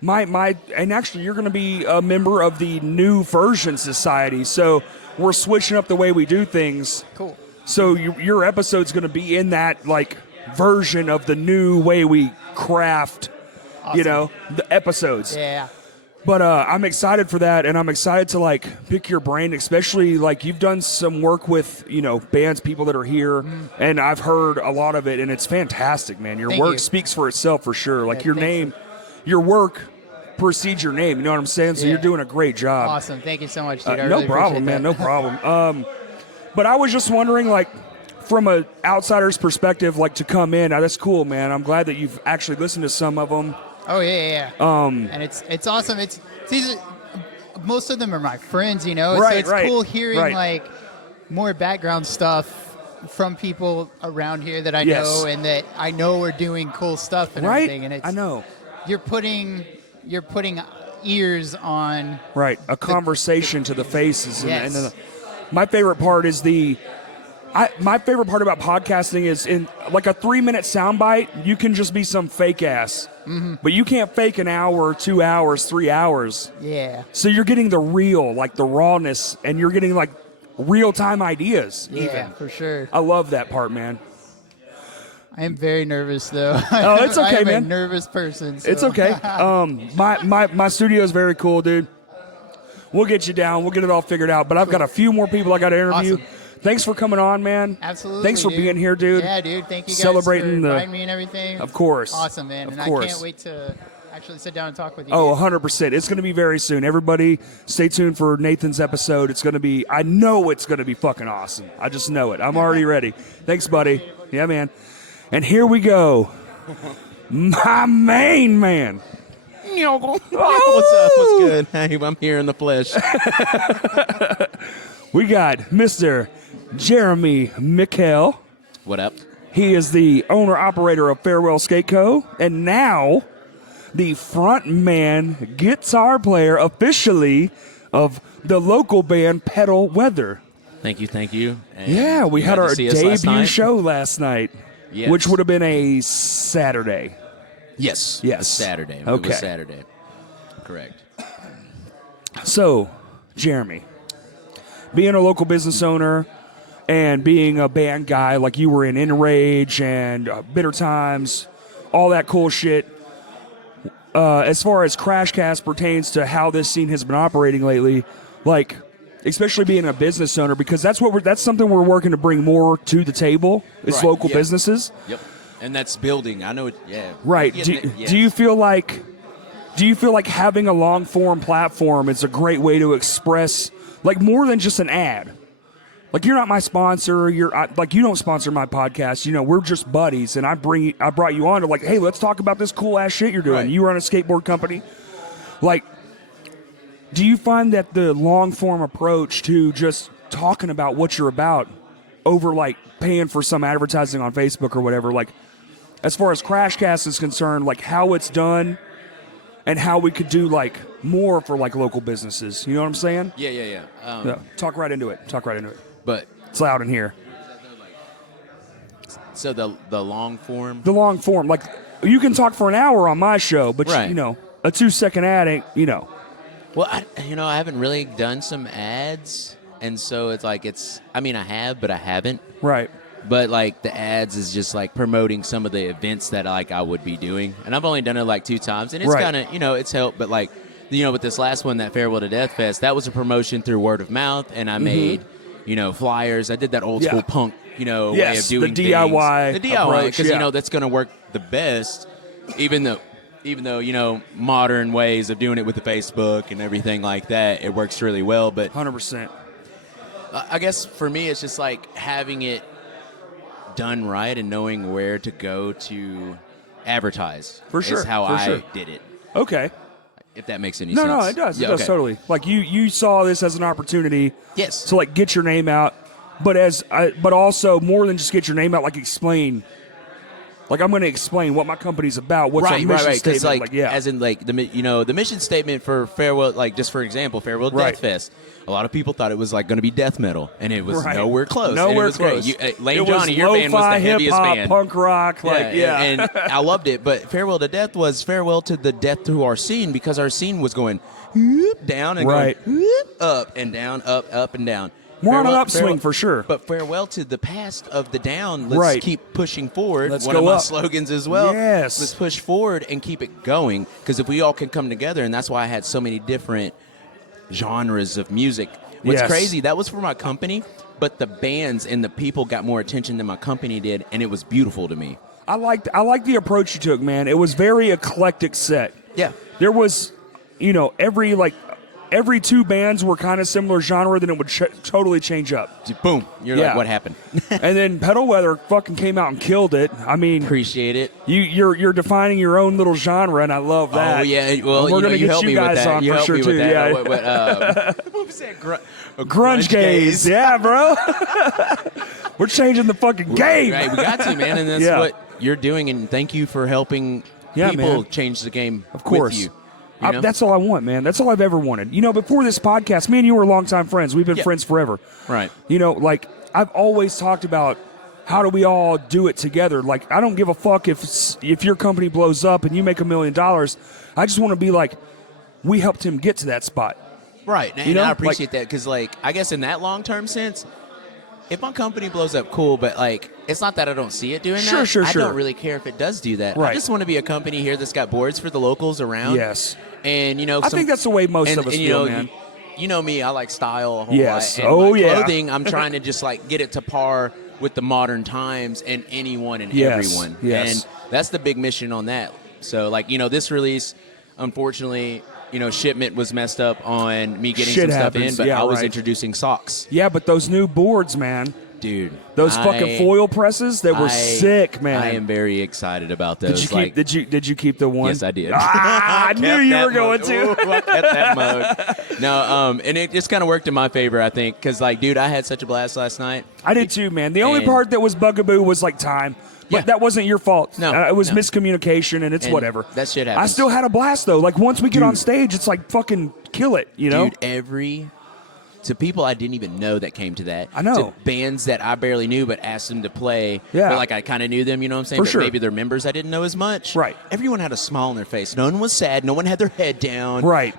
and actually you're going to be a member of the New Version Society. So we're switching up the way we do things. Cool. So your episode's going to be in that like version of the new way we craft, Awesome. The episodes. Yeah. But I'm excited for that, and I'm excited to like pick your brain, especially like you've done some work with bands, people that are here, and I've heard a lot of it, and it's fantastic, man. Your Thank work you. speaks for itself for sure. Like Yeah, your thanks. name, your work precedes your name. You know what I'm saying? So Yeah. you're doing a great job. Awesome. Thank you so much, dude. I No really problem, appreciate man. that. No problem. But I was just wondering, like, from an outsider's perspective, like to come in. Now, that's cool, man. I'm glad that you've actually listened to some of them. Oh yeah. And it's awesome. It's these. Most of them are my friends, so it's cool hearing like more background stuff from people around here that I know and that I know are doing cool stuff and everything. And it's, I know. You're putting ears on a conversation to the faces. Yes. And my favorite part is my favorite part about podcasting is in like a 3-minute soundbite, you can just be some fake ass. But you can't fake an hour, 2 hours, 3 hours. Yeah. So you're getting the real, like the rawness, and you're getting like real-time ideas. Yeah, even. for sure. I love that part, man. I am very nervous though. Oh, it's okay, I am man. a nervous person. So. It's okay. My studio is very cool, dude. We'll get you down. We'll get it all figured out. But I've got a few more people I got to interview. Awesome. Thanks for coming on, man. Absolutely. Thanks for dude. being here, dude. Yeah, dude. Thank you guys Celebrating for inviting me and everything. Of course. Awesome, man. Of And course. I can't wait to actually sit down and talk with you. Oh, guys. 100%. It's going to be very soon. Everybody, stay tuned for Nathan's episode. It's going to be, I know it's going to be fucking awesome. I just know it. I'm already ready. Thanks, buddy. Yeah, man. And here we go. My main man. What's up? What's good? Hey, I'm here in the flesh. We got Mr. Jeremy Mikkel. What up? He is the owner-operator of Farewell Skate Co. And now the front man guitar player officially of the local band Pedal Weather. Thank you. And Yeah, we you had got to our see us last debut night? show last night, Yes. which would have been a Saturday. Yes. Yes. Saturday. It Okay. was Saturday. Correct. So, Jeremy, being a local business owner and being a band guy like you were in Enrage and Bitter Times, all that cool shit, as far as Crashcast pertains to how this scene has been operating lately, like, especially being a business owner, because that's something we're working to bring more to the table is Right, local yeah. businesses. Yep. And that's building. I know it. Yeah. Right. Yes. Do you feel like having a long form platform is a great way to express like more than just an ad? Like you're not my sponsor. You don't sponsor my podcast. We're just buddies, and I brought you on to like, hey, let's talk about this cool ass shit you're doing. Right. You run a skateboard company. Like, do you find that the long form approach to just talking about what you're about over like paying for some advertising on Facebook or whatever, like as far as Crashcast is concerned, like how it's done and how we could do like more for like local businesses. You know what I'm saying? Yeah. Yeah. Talk right into it. But It's loud in here. So the long form. The long form, like you can talk for an hour on my show, but Right. you know, a 2-second ad ain't, you know. Well, I haven't really done some ads, and so it's like I mean, I have, but I haven't. Right. But like the ads is just like promoting some of the events that like I would be doing, and I've only done it like 2 times, and it's Right. kind of it's helped. But like with this last one, that Farewell to Death Fest, that was a promotion through word of mouth, and I made flyers. I did that old school punk way of Yes, doing the DIY things. The DIY approach, because that's going to work the best, even though modern ways of doing it with the Facebook and everything like that, it works really well. But 100%. I guess for me, it's just like having it done right and knowing where to go to advertise. For sure. Is how for I sure. did it. Okay. If that makes any No, sense. no, it does. It Yeah, does okay. totally. Like you saw this as an opportunity. Yes. To like get your name out, but but also more than just get your name out. Like explain. Like I'm going to explain what my company's about. What's our mission Right. Because statement? as in like the mission statement for Farewell, like just for example, Farewell Right. Death Fest. A lot of people thought it was like going to be death metal, and it was Right. nowhere close. Nowhere and it was close. Great. Lane It was Johnny, your band was the lo-fi, heaviest hip-hop, band. punk rock, like yeah. and I loved it. But Farewell to Death was farewell to the death to our scene, because our scene was going whoop, down and Right. going whoop, up and down, up and down. More on an Farewell- upswing farewell- for sure. But farewell to the past of the down. Let's Right. keep pushing forward. Let's One go of my up. slogans as well. Yes. Let's push forward and keep it going. Because if we all can come together, and that's why I had so many different genres of music. What's Yes. crazy, that was for my company, but the bands and the people got more attention than my company did, and it was beautiful to me. I liked the approach you took, man. It was very eclectic set. Yeah. There was, every 2 bands were kind of similar genre, then it would totally change up. Boom. You're Yeah. like, what happened? And then Pedal Weather fucking came out and killed it. I mean, Appreciate it. you're defining your own little genre, and I love that. Oh, yeah. Well, And we're gonna you get helped you me with guys that. on You for helped sure me too. with that. Yeah. What was that? Grunge gaze. Yeah, bro. We're changing the fucking game. Right, we got to, man, and that's Yeah. what you're doing, and thank you for helping Yeah, people man. change the game Of course. with you. That's all I want, man. That's all I've ever wanted. Before this podcast, me and you were longtime friends. We've been Yeah. friends forever. Right. I've always talked about how do we all do it together. Like, I don't give a fuck if your company blows up and you make $1 million. I just want to be like, we helped him get to that spot. Right, and You know, I appreciate that, because, I guess in that long-term sense, if my company blows up, cool, but, it's not that I don't see it doing Sure, that. sure, I sure. don't really care if it does do that. Right. I just want to be a company here that's got boards for the locals around. Yes. And, I think that's the way most of us feel, man. You know me, I like style a whole Yes. lot. And Oh, my yeah. clothing, I'm trying to just, get it to par with the modern times and anyone and Yes, everyone. yes. And that's the big mission on that. So, this release, unfortunately, shipment was messed up on me getting Shit some stuff happens. in, but Yeah, I was right. introducing socks. Yeah, but those new boards, man. Dude. Those fucking foil presses, they were sick, man. I am very excited about those. Did you keep the one? Yes, I did. I knew kept you that were going mug. to. Ooh, I kept that mug. No, and it just kind of worked in my favor, I think, because, dude, I had such a blast last night. I did too, man. The only And- part that was bugaboo was time. But Yeah. that wasn't your fault. No, It was no. miscommunication, and it's And whatever. that shit I happens. still had a blast, though. Once we get on stage, it's fucking kill it, Dude, to people I didn't even know that came to that. I know. To bands that I barely knew but asked them to play. Yeah. But I kind of knew them, you know what I'm saying? For But sure. maybe their members I didn't know as much. Right. Everyone had a smile on their face. No one was sad. No one had their head down. Right.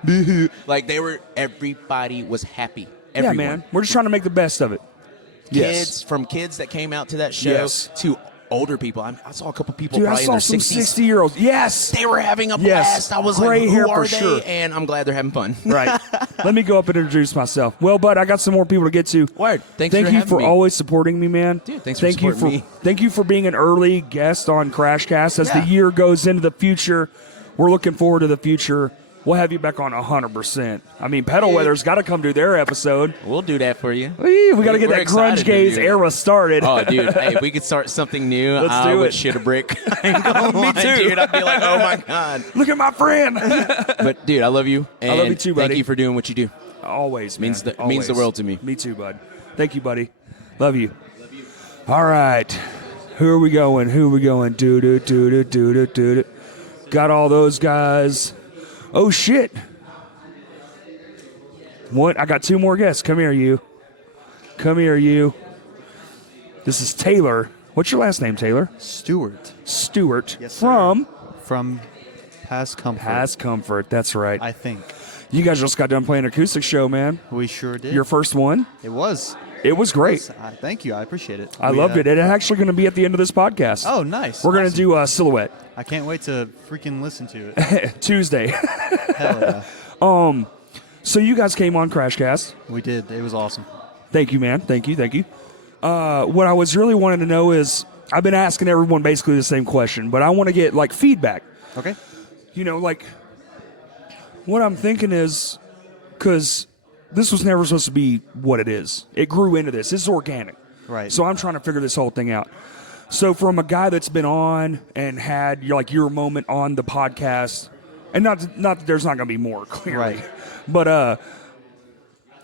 Everybody was happy. Everyone. Yeah, man. We're just trying to make the best of it. Kids, from kids that came out to that show Yes. to older people. I saw a couple people Dude, I probably in saw their some 60s. 60-year-olds. Yes. They were having a Yes. blast. I was Gray like, hair who are for they? sure. And I'm glad they're having fun. Right. Let me go up and introduce myself. Well, bud, I got some more people to get to. Word. Thank you having for me. always supporting me, man. Dude, thanks for thank you supporting me. Thank you for being an early guest on Crashcast. As Yeah. the year goes into the future, we're looking forward to the future. We'll have you back on 100%. I mean, Pedal Weather's got to come do their episode. We'll do that for you. We got to get We're that excited grunge to gaze do it. era started. Oh, dude. Hey, if we could start something new, Let's I do would it. shit a brick. I ain't gonna lie, too. dude. I'd be like, oh, my God. Look at my friend. But, dude, I love you. And I love you too, buddy. Thank you for doing what you do. Always, man. Means the Always. world to me. Me too, bud. Thank you, buddy. Love you. All right. Who are we going? Do. Got all those guys. Oh, shit. What? I got 2 more guests. Come here, you. This is Taylor. What's your last name, Taylor? Stewart. Stewart. Yes, sir. From Past Comfort. Past Comfort. That's right. I think. You guys just got done playing an acoustic show, man. We sure did. Your first one? It was. It was great. Thank you. I appreciate it. I loved it. It's actually going to be at the end of this podcast. Oh, nice. We're going to do a Silhouette. I can't wait to freaking listen to it. Tuesday. Hell yeah. So you guys came on Crashcast. We did. It was awesome. Thank you, man. Thank you. What I was really wanting to know is, I've been asking everyone basically the same question, but I want to get like feedback. Okay. Like what I'm thinking is, because this was never supposed to be what it is. It grew into this. This is organic. Right. So I'm trying to figure this whole thing out. So from a guy that's been on and had your moment on the podcast, and not that there's not going to be more, clearly. Right. But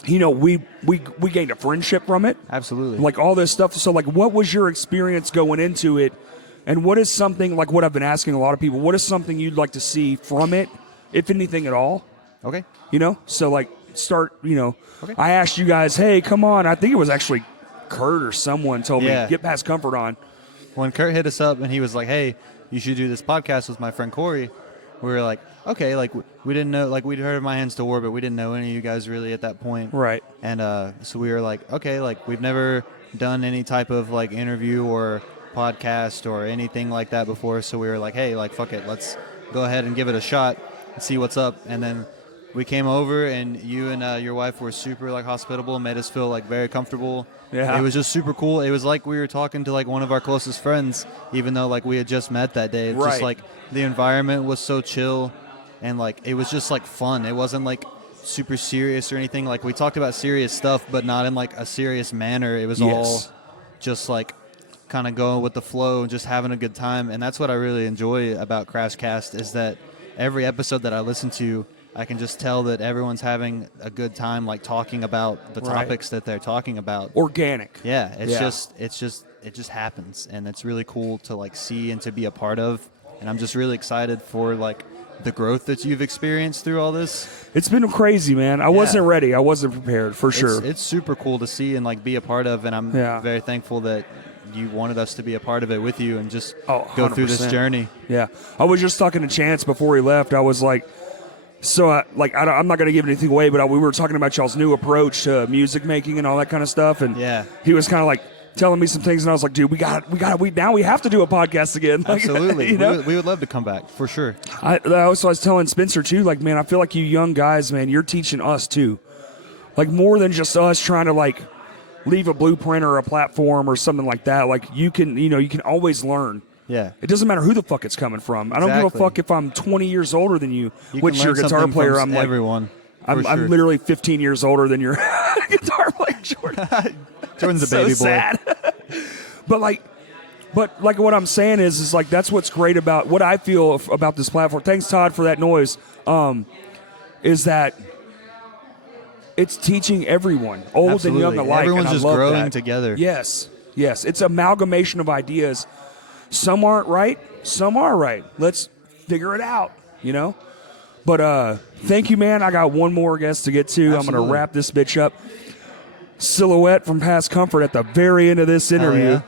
we gained a friendship from it. Absolutely. Like all this stuff. So like, what was your experience going into it? And what is something, like what I've been asking a lot of people, what is something you'd like to see from it, if anything at all? Okay. So like start, Okay. I asked you guys, hey, come on. I think it was actually Kurt or someone told me, get Past Comfort on. When Kurt hit us up and he was like, hey, you should do this podcast with my friend Corey, we were like, okay, like we didn't know, like we'd heard of My Hands to War, but we didn't know any of you guys really at that point. Right. And so we were like, okay, like we've never done any type of like interview or podcast or anything like that before. So we were like, hey, like fuck it, let's go ahead and give it a shot and see what's up. And then we came over and you and your wife were super like hospitable, made us feel like very comfortable. Yeah. It was just super cool. It was like we were talking to like one of our closest friends, even though like we had just met that day. It's just like the environment was so chill and like it was just like fun. It wasn't like super serious or anything. Like we talked about serious stuff, but not in like a serious manner. It was all just like kind of going with the flow and just having a good time. And that's what I really enjoy about Crashcast is that every episode that I listen to, I can just tell that everyone's having a good time, like talking about the topics that they're talking about. Organic. Yeah, it just happens, and it's really cool to like see and to be a part of. And I'm just really excited for like the growth that you've experienced through all this. It's been crazy, man. I wasn't ready. I wasn't prepared for sure. It's super cool to see and like be a part of, and I'm very thankful that you wanted us to be a part of it with you and just go through this journey. Yeah, I was just talking to Chance before he left. I was like, I'm not going to give anything away, but we were talking about y'all's new approach to music making and all that kind of stuff. And he was kind of like telling me some things, and I was like, dude, we have to do a podcast again. Like, absolutely. We would love to come back for sure. I was telling Spencer too, like, man, I feel like you young guys, man, you're teaching us too. Like more than just us trying to like leave a blueprint or a platform or something like that. Like you can always learn. Yeah. It doesn't matter who the fuck it's coming from. I don't give a fuck if I'm 20 years older than you, which your guitar player, I'm like, everyone. I'm literally 15 years older than your guitar player, Jordan. Jordan's a baby boy. Sad. But like what I'm saying is like that's what's great about what I feel about this platform. Thanks, Todd, for that noise. Is that it's teaching everyone, old Absolutely. and young alike. Everyone's and I just love growing that. together. Yes. It's amalgamation of ideas. Some aren't right, some are right. Let's figure it out, But thank you, man. I got one more guest to get to. Absolutely. I'm going to wrap this bitch up. Silhouette from Past Comfort at the very end of this interview.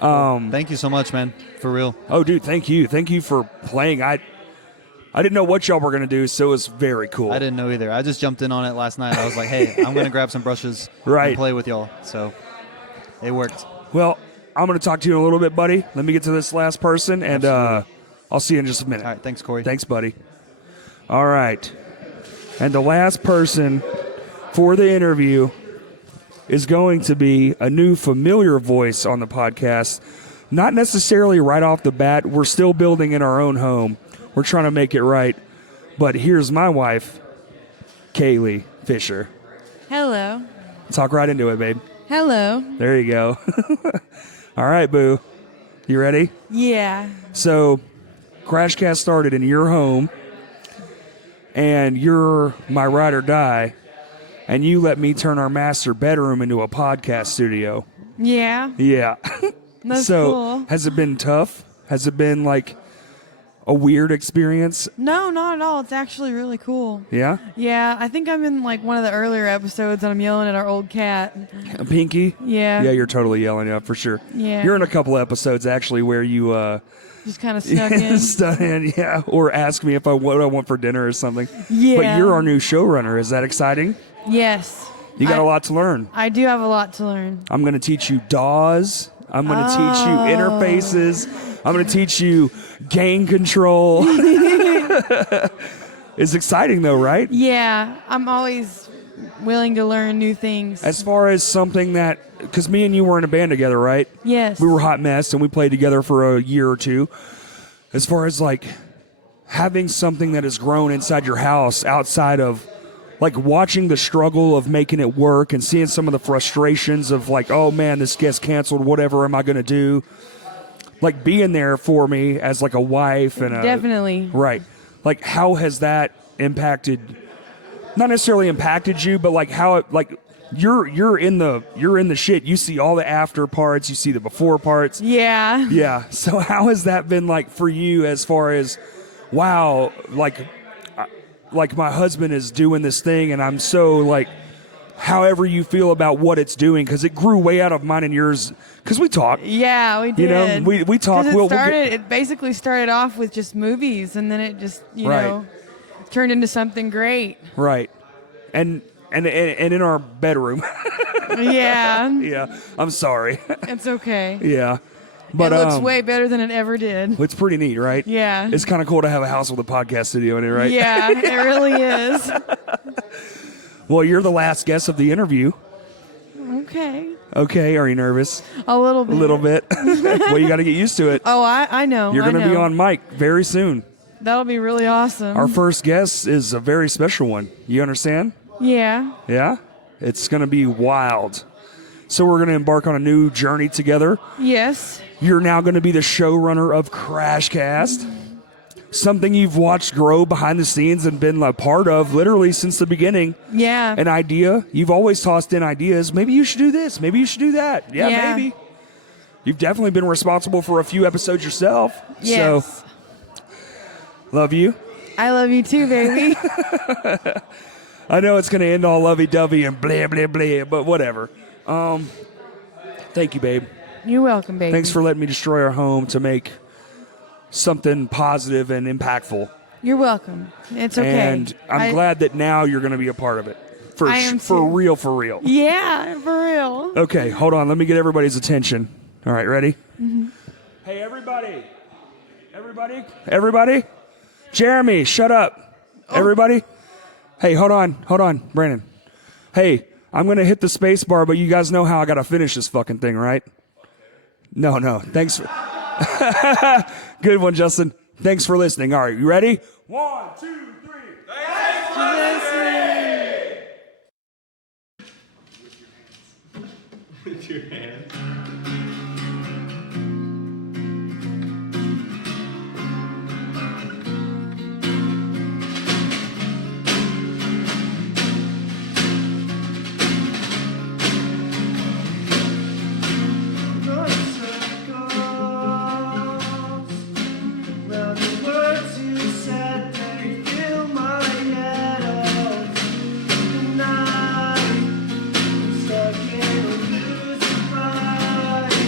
Thank you so much, man. For real. Oh, dude, thank you. Thank you for playing. I didn't know what y'all were going to do, so it was very cool. I didn't know either. I just jumped in on it last night. I was like, hey, I'm going to grab some brushes and play with y'all. So it worked. Well, I'm going to talk to you in a little bit, buddy. Let me get to this last person, and I'll see you in just a minute. All right, thanks, Corey. Thanks, buddy. All right. And the last person for the interview is going to be a new familiar voice on the podcast. Not necessarily right off the bat. We're still building in our own home. We're trying to make it right. But here's my wife, Kaylee Fisher. Hello. Talk right into it, babe. Hello. There you go. All right, boo. You ready? Yeah. So, Crashcast started in your home, and you're my ride or die, and you let me turn our master bedroom into a podcast studio. Yeah. Yeah. That's so, cool. has it been tough? Has it been like a weird experience? No, not at all. It's actually really cool. Yeah? Yeah, I think I'm in like one of the earlier episodes and I'm yelling at our old cat. Pinky? Yeah. Yeah, you're totally yelling up for sure. Yeah. You're in a couple episodes actually where you just kind of snuck in. Stuck in, yeah. Or ask me if what I want for dinner or something. Yeah. But you're our new showrunner. Is that exciting? Yes. You got a lot to learn. I do have a lot to learn. I'm going to teach you DAWs. I'm going to teach you interfaces. I'm going to teach you gain control. It's exciting though, right? Yeah, I'm always willing to learn new things. As far as something that, because me and you were in a band together, right? Yes. We were Hot Mess and we played together for a year or two. As far as like having something that has grown inside your house outside of like watching the struggle of making it work and seeing some of the frustrations of like, oh man, this gets canceled. Whatever am I going to do? Like being there for me as like a wife and Definitely. Right. Like how has that impacted, not necessarily impacted you, but like how it, like you're in the shit. You see all the after parts, you see the before parts. Yeah. Yeah. So how has that been like for you as far as, wow, like my husband is doing this thing and I'm so like, however you feel about what it's doing, because it grew way out of mine and yours, because we talk. Yeah, we did. You know, we talk. It basically started off with just movies, and then it just, you know, turned into something great. Right. And in our bedroom. Yeah. Yeah. I'm sorry. It's okay. Yeah. But it looks way better than it ever did. It's pretty neat, right? Yeah. It's kind of cool to have a house with a podcast studio in it, right? Yeah, it really is. Well, you're the last guest of the interview. Okay. Okay, are you nervous? A little bit. A little bit. Well, you got to get used to it. Oh, I know. You're going to be know. on mic very soon. That'll be really awesome. Our first guest is a very special one. You understand? Yeah. Yeah? It's going to be wild. So we're going to embark on a new journey together. Yes. You're now going to be the showrunner of Crashcast. Something you've watched grow behind the scenes and been a part of literally since the beginning. Yeah. An idea. You've always tossed in ideas. Maybe you should do this. Maybe you should do that. Yeah. Maybe. You've definitely been responsible for a few episodes yourself. Yes. So, love you. I love you too, baby. I know it's going to end all lovey-dovey and blah, blah, blah, but whatever. Thank you, babe. You're welcome, baby. Thanks for letting me destroy our home to make something positive and impactful. You're welcome. It's okay. And I'm glad that now you're going to be a part of it. I am For too. real, for real. Yeah, for real. Okay, hold on. Let me get everybody's attention. All right, ready? Mm-hmm. Hey, everybody. Jeremy, shut up. Everybody. Hey, hold on, Brandon. Hey, I'm going to hit the space bar, but you guys know how I got to finish this fucking thing, right? No. Thanks. Good one, Justin. Thanks for listening. All right, you ready? 1, 2, 3. Thanks for listening. With your hand. Stuck in a blue surprise.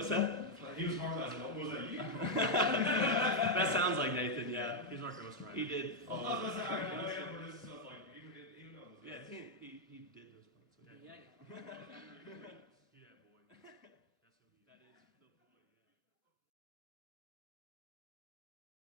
What's that? He was harmonizing. Was that you? That sounds like Nathan. Yeah, He's our ghostwriter. he did. All I of was it. about to say, I know, but this is stuff like even knows. Yeah, he did those parts. Okay. Yeah.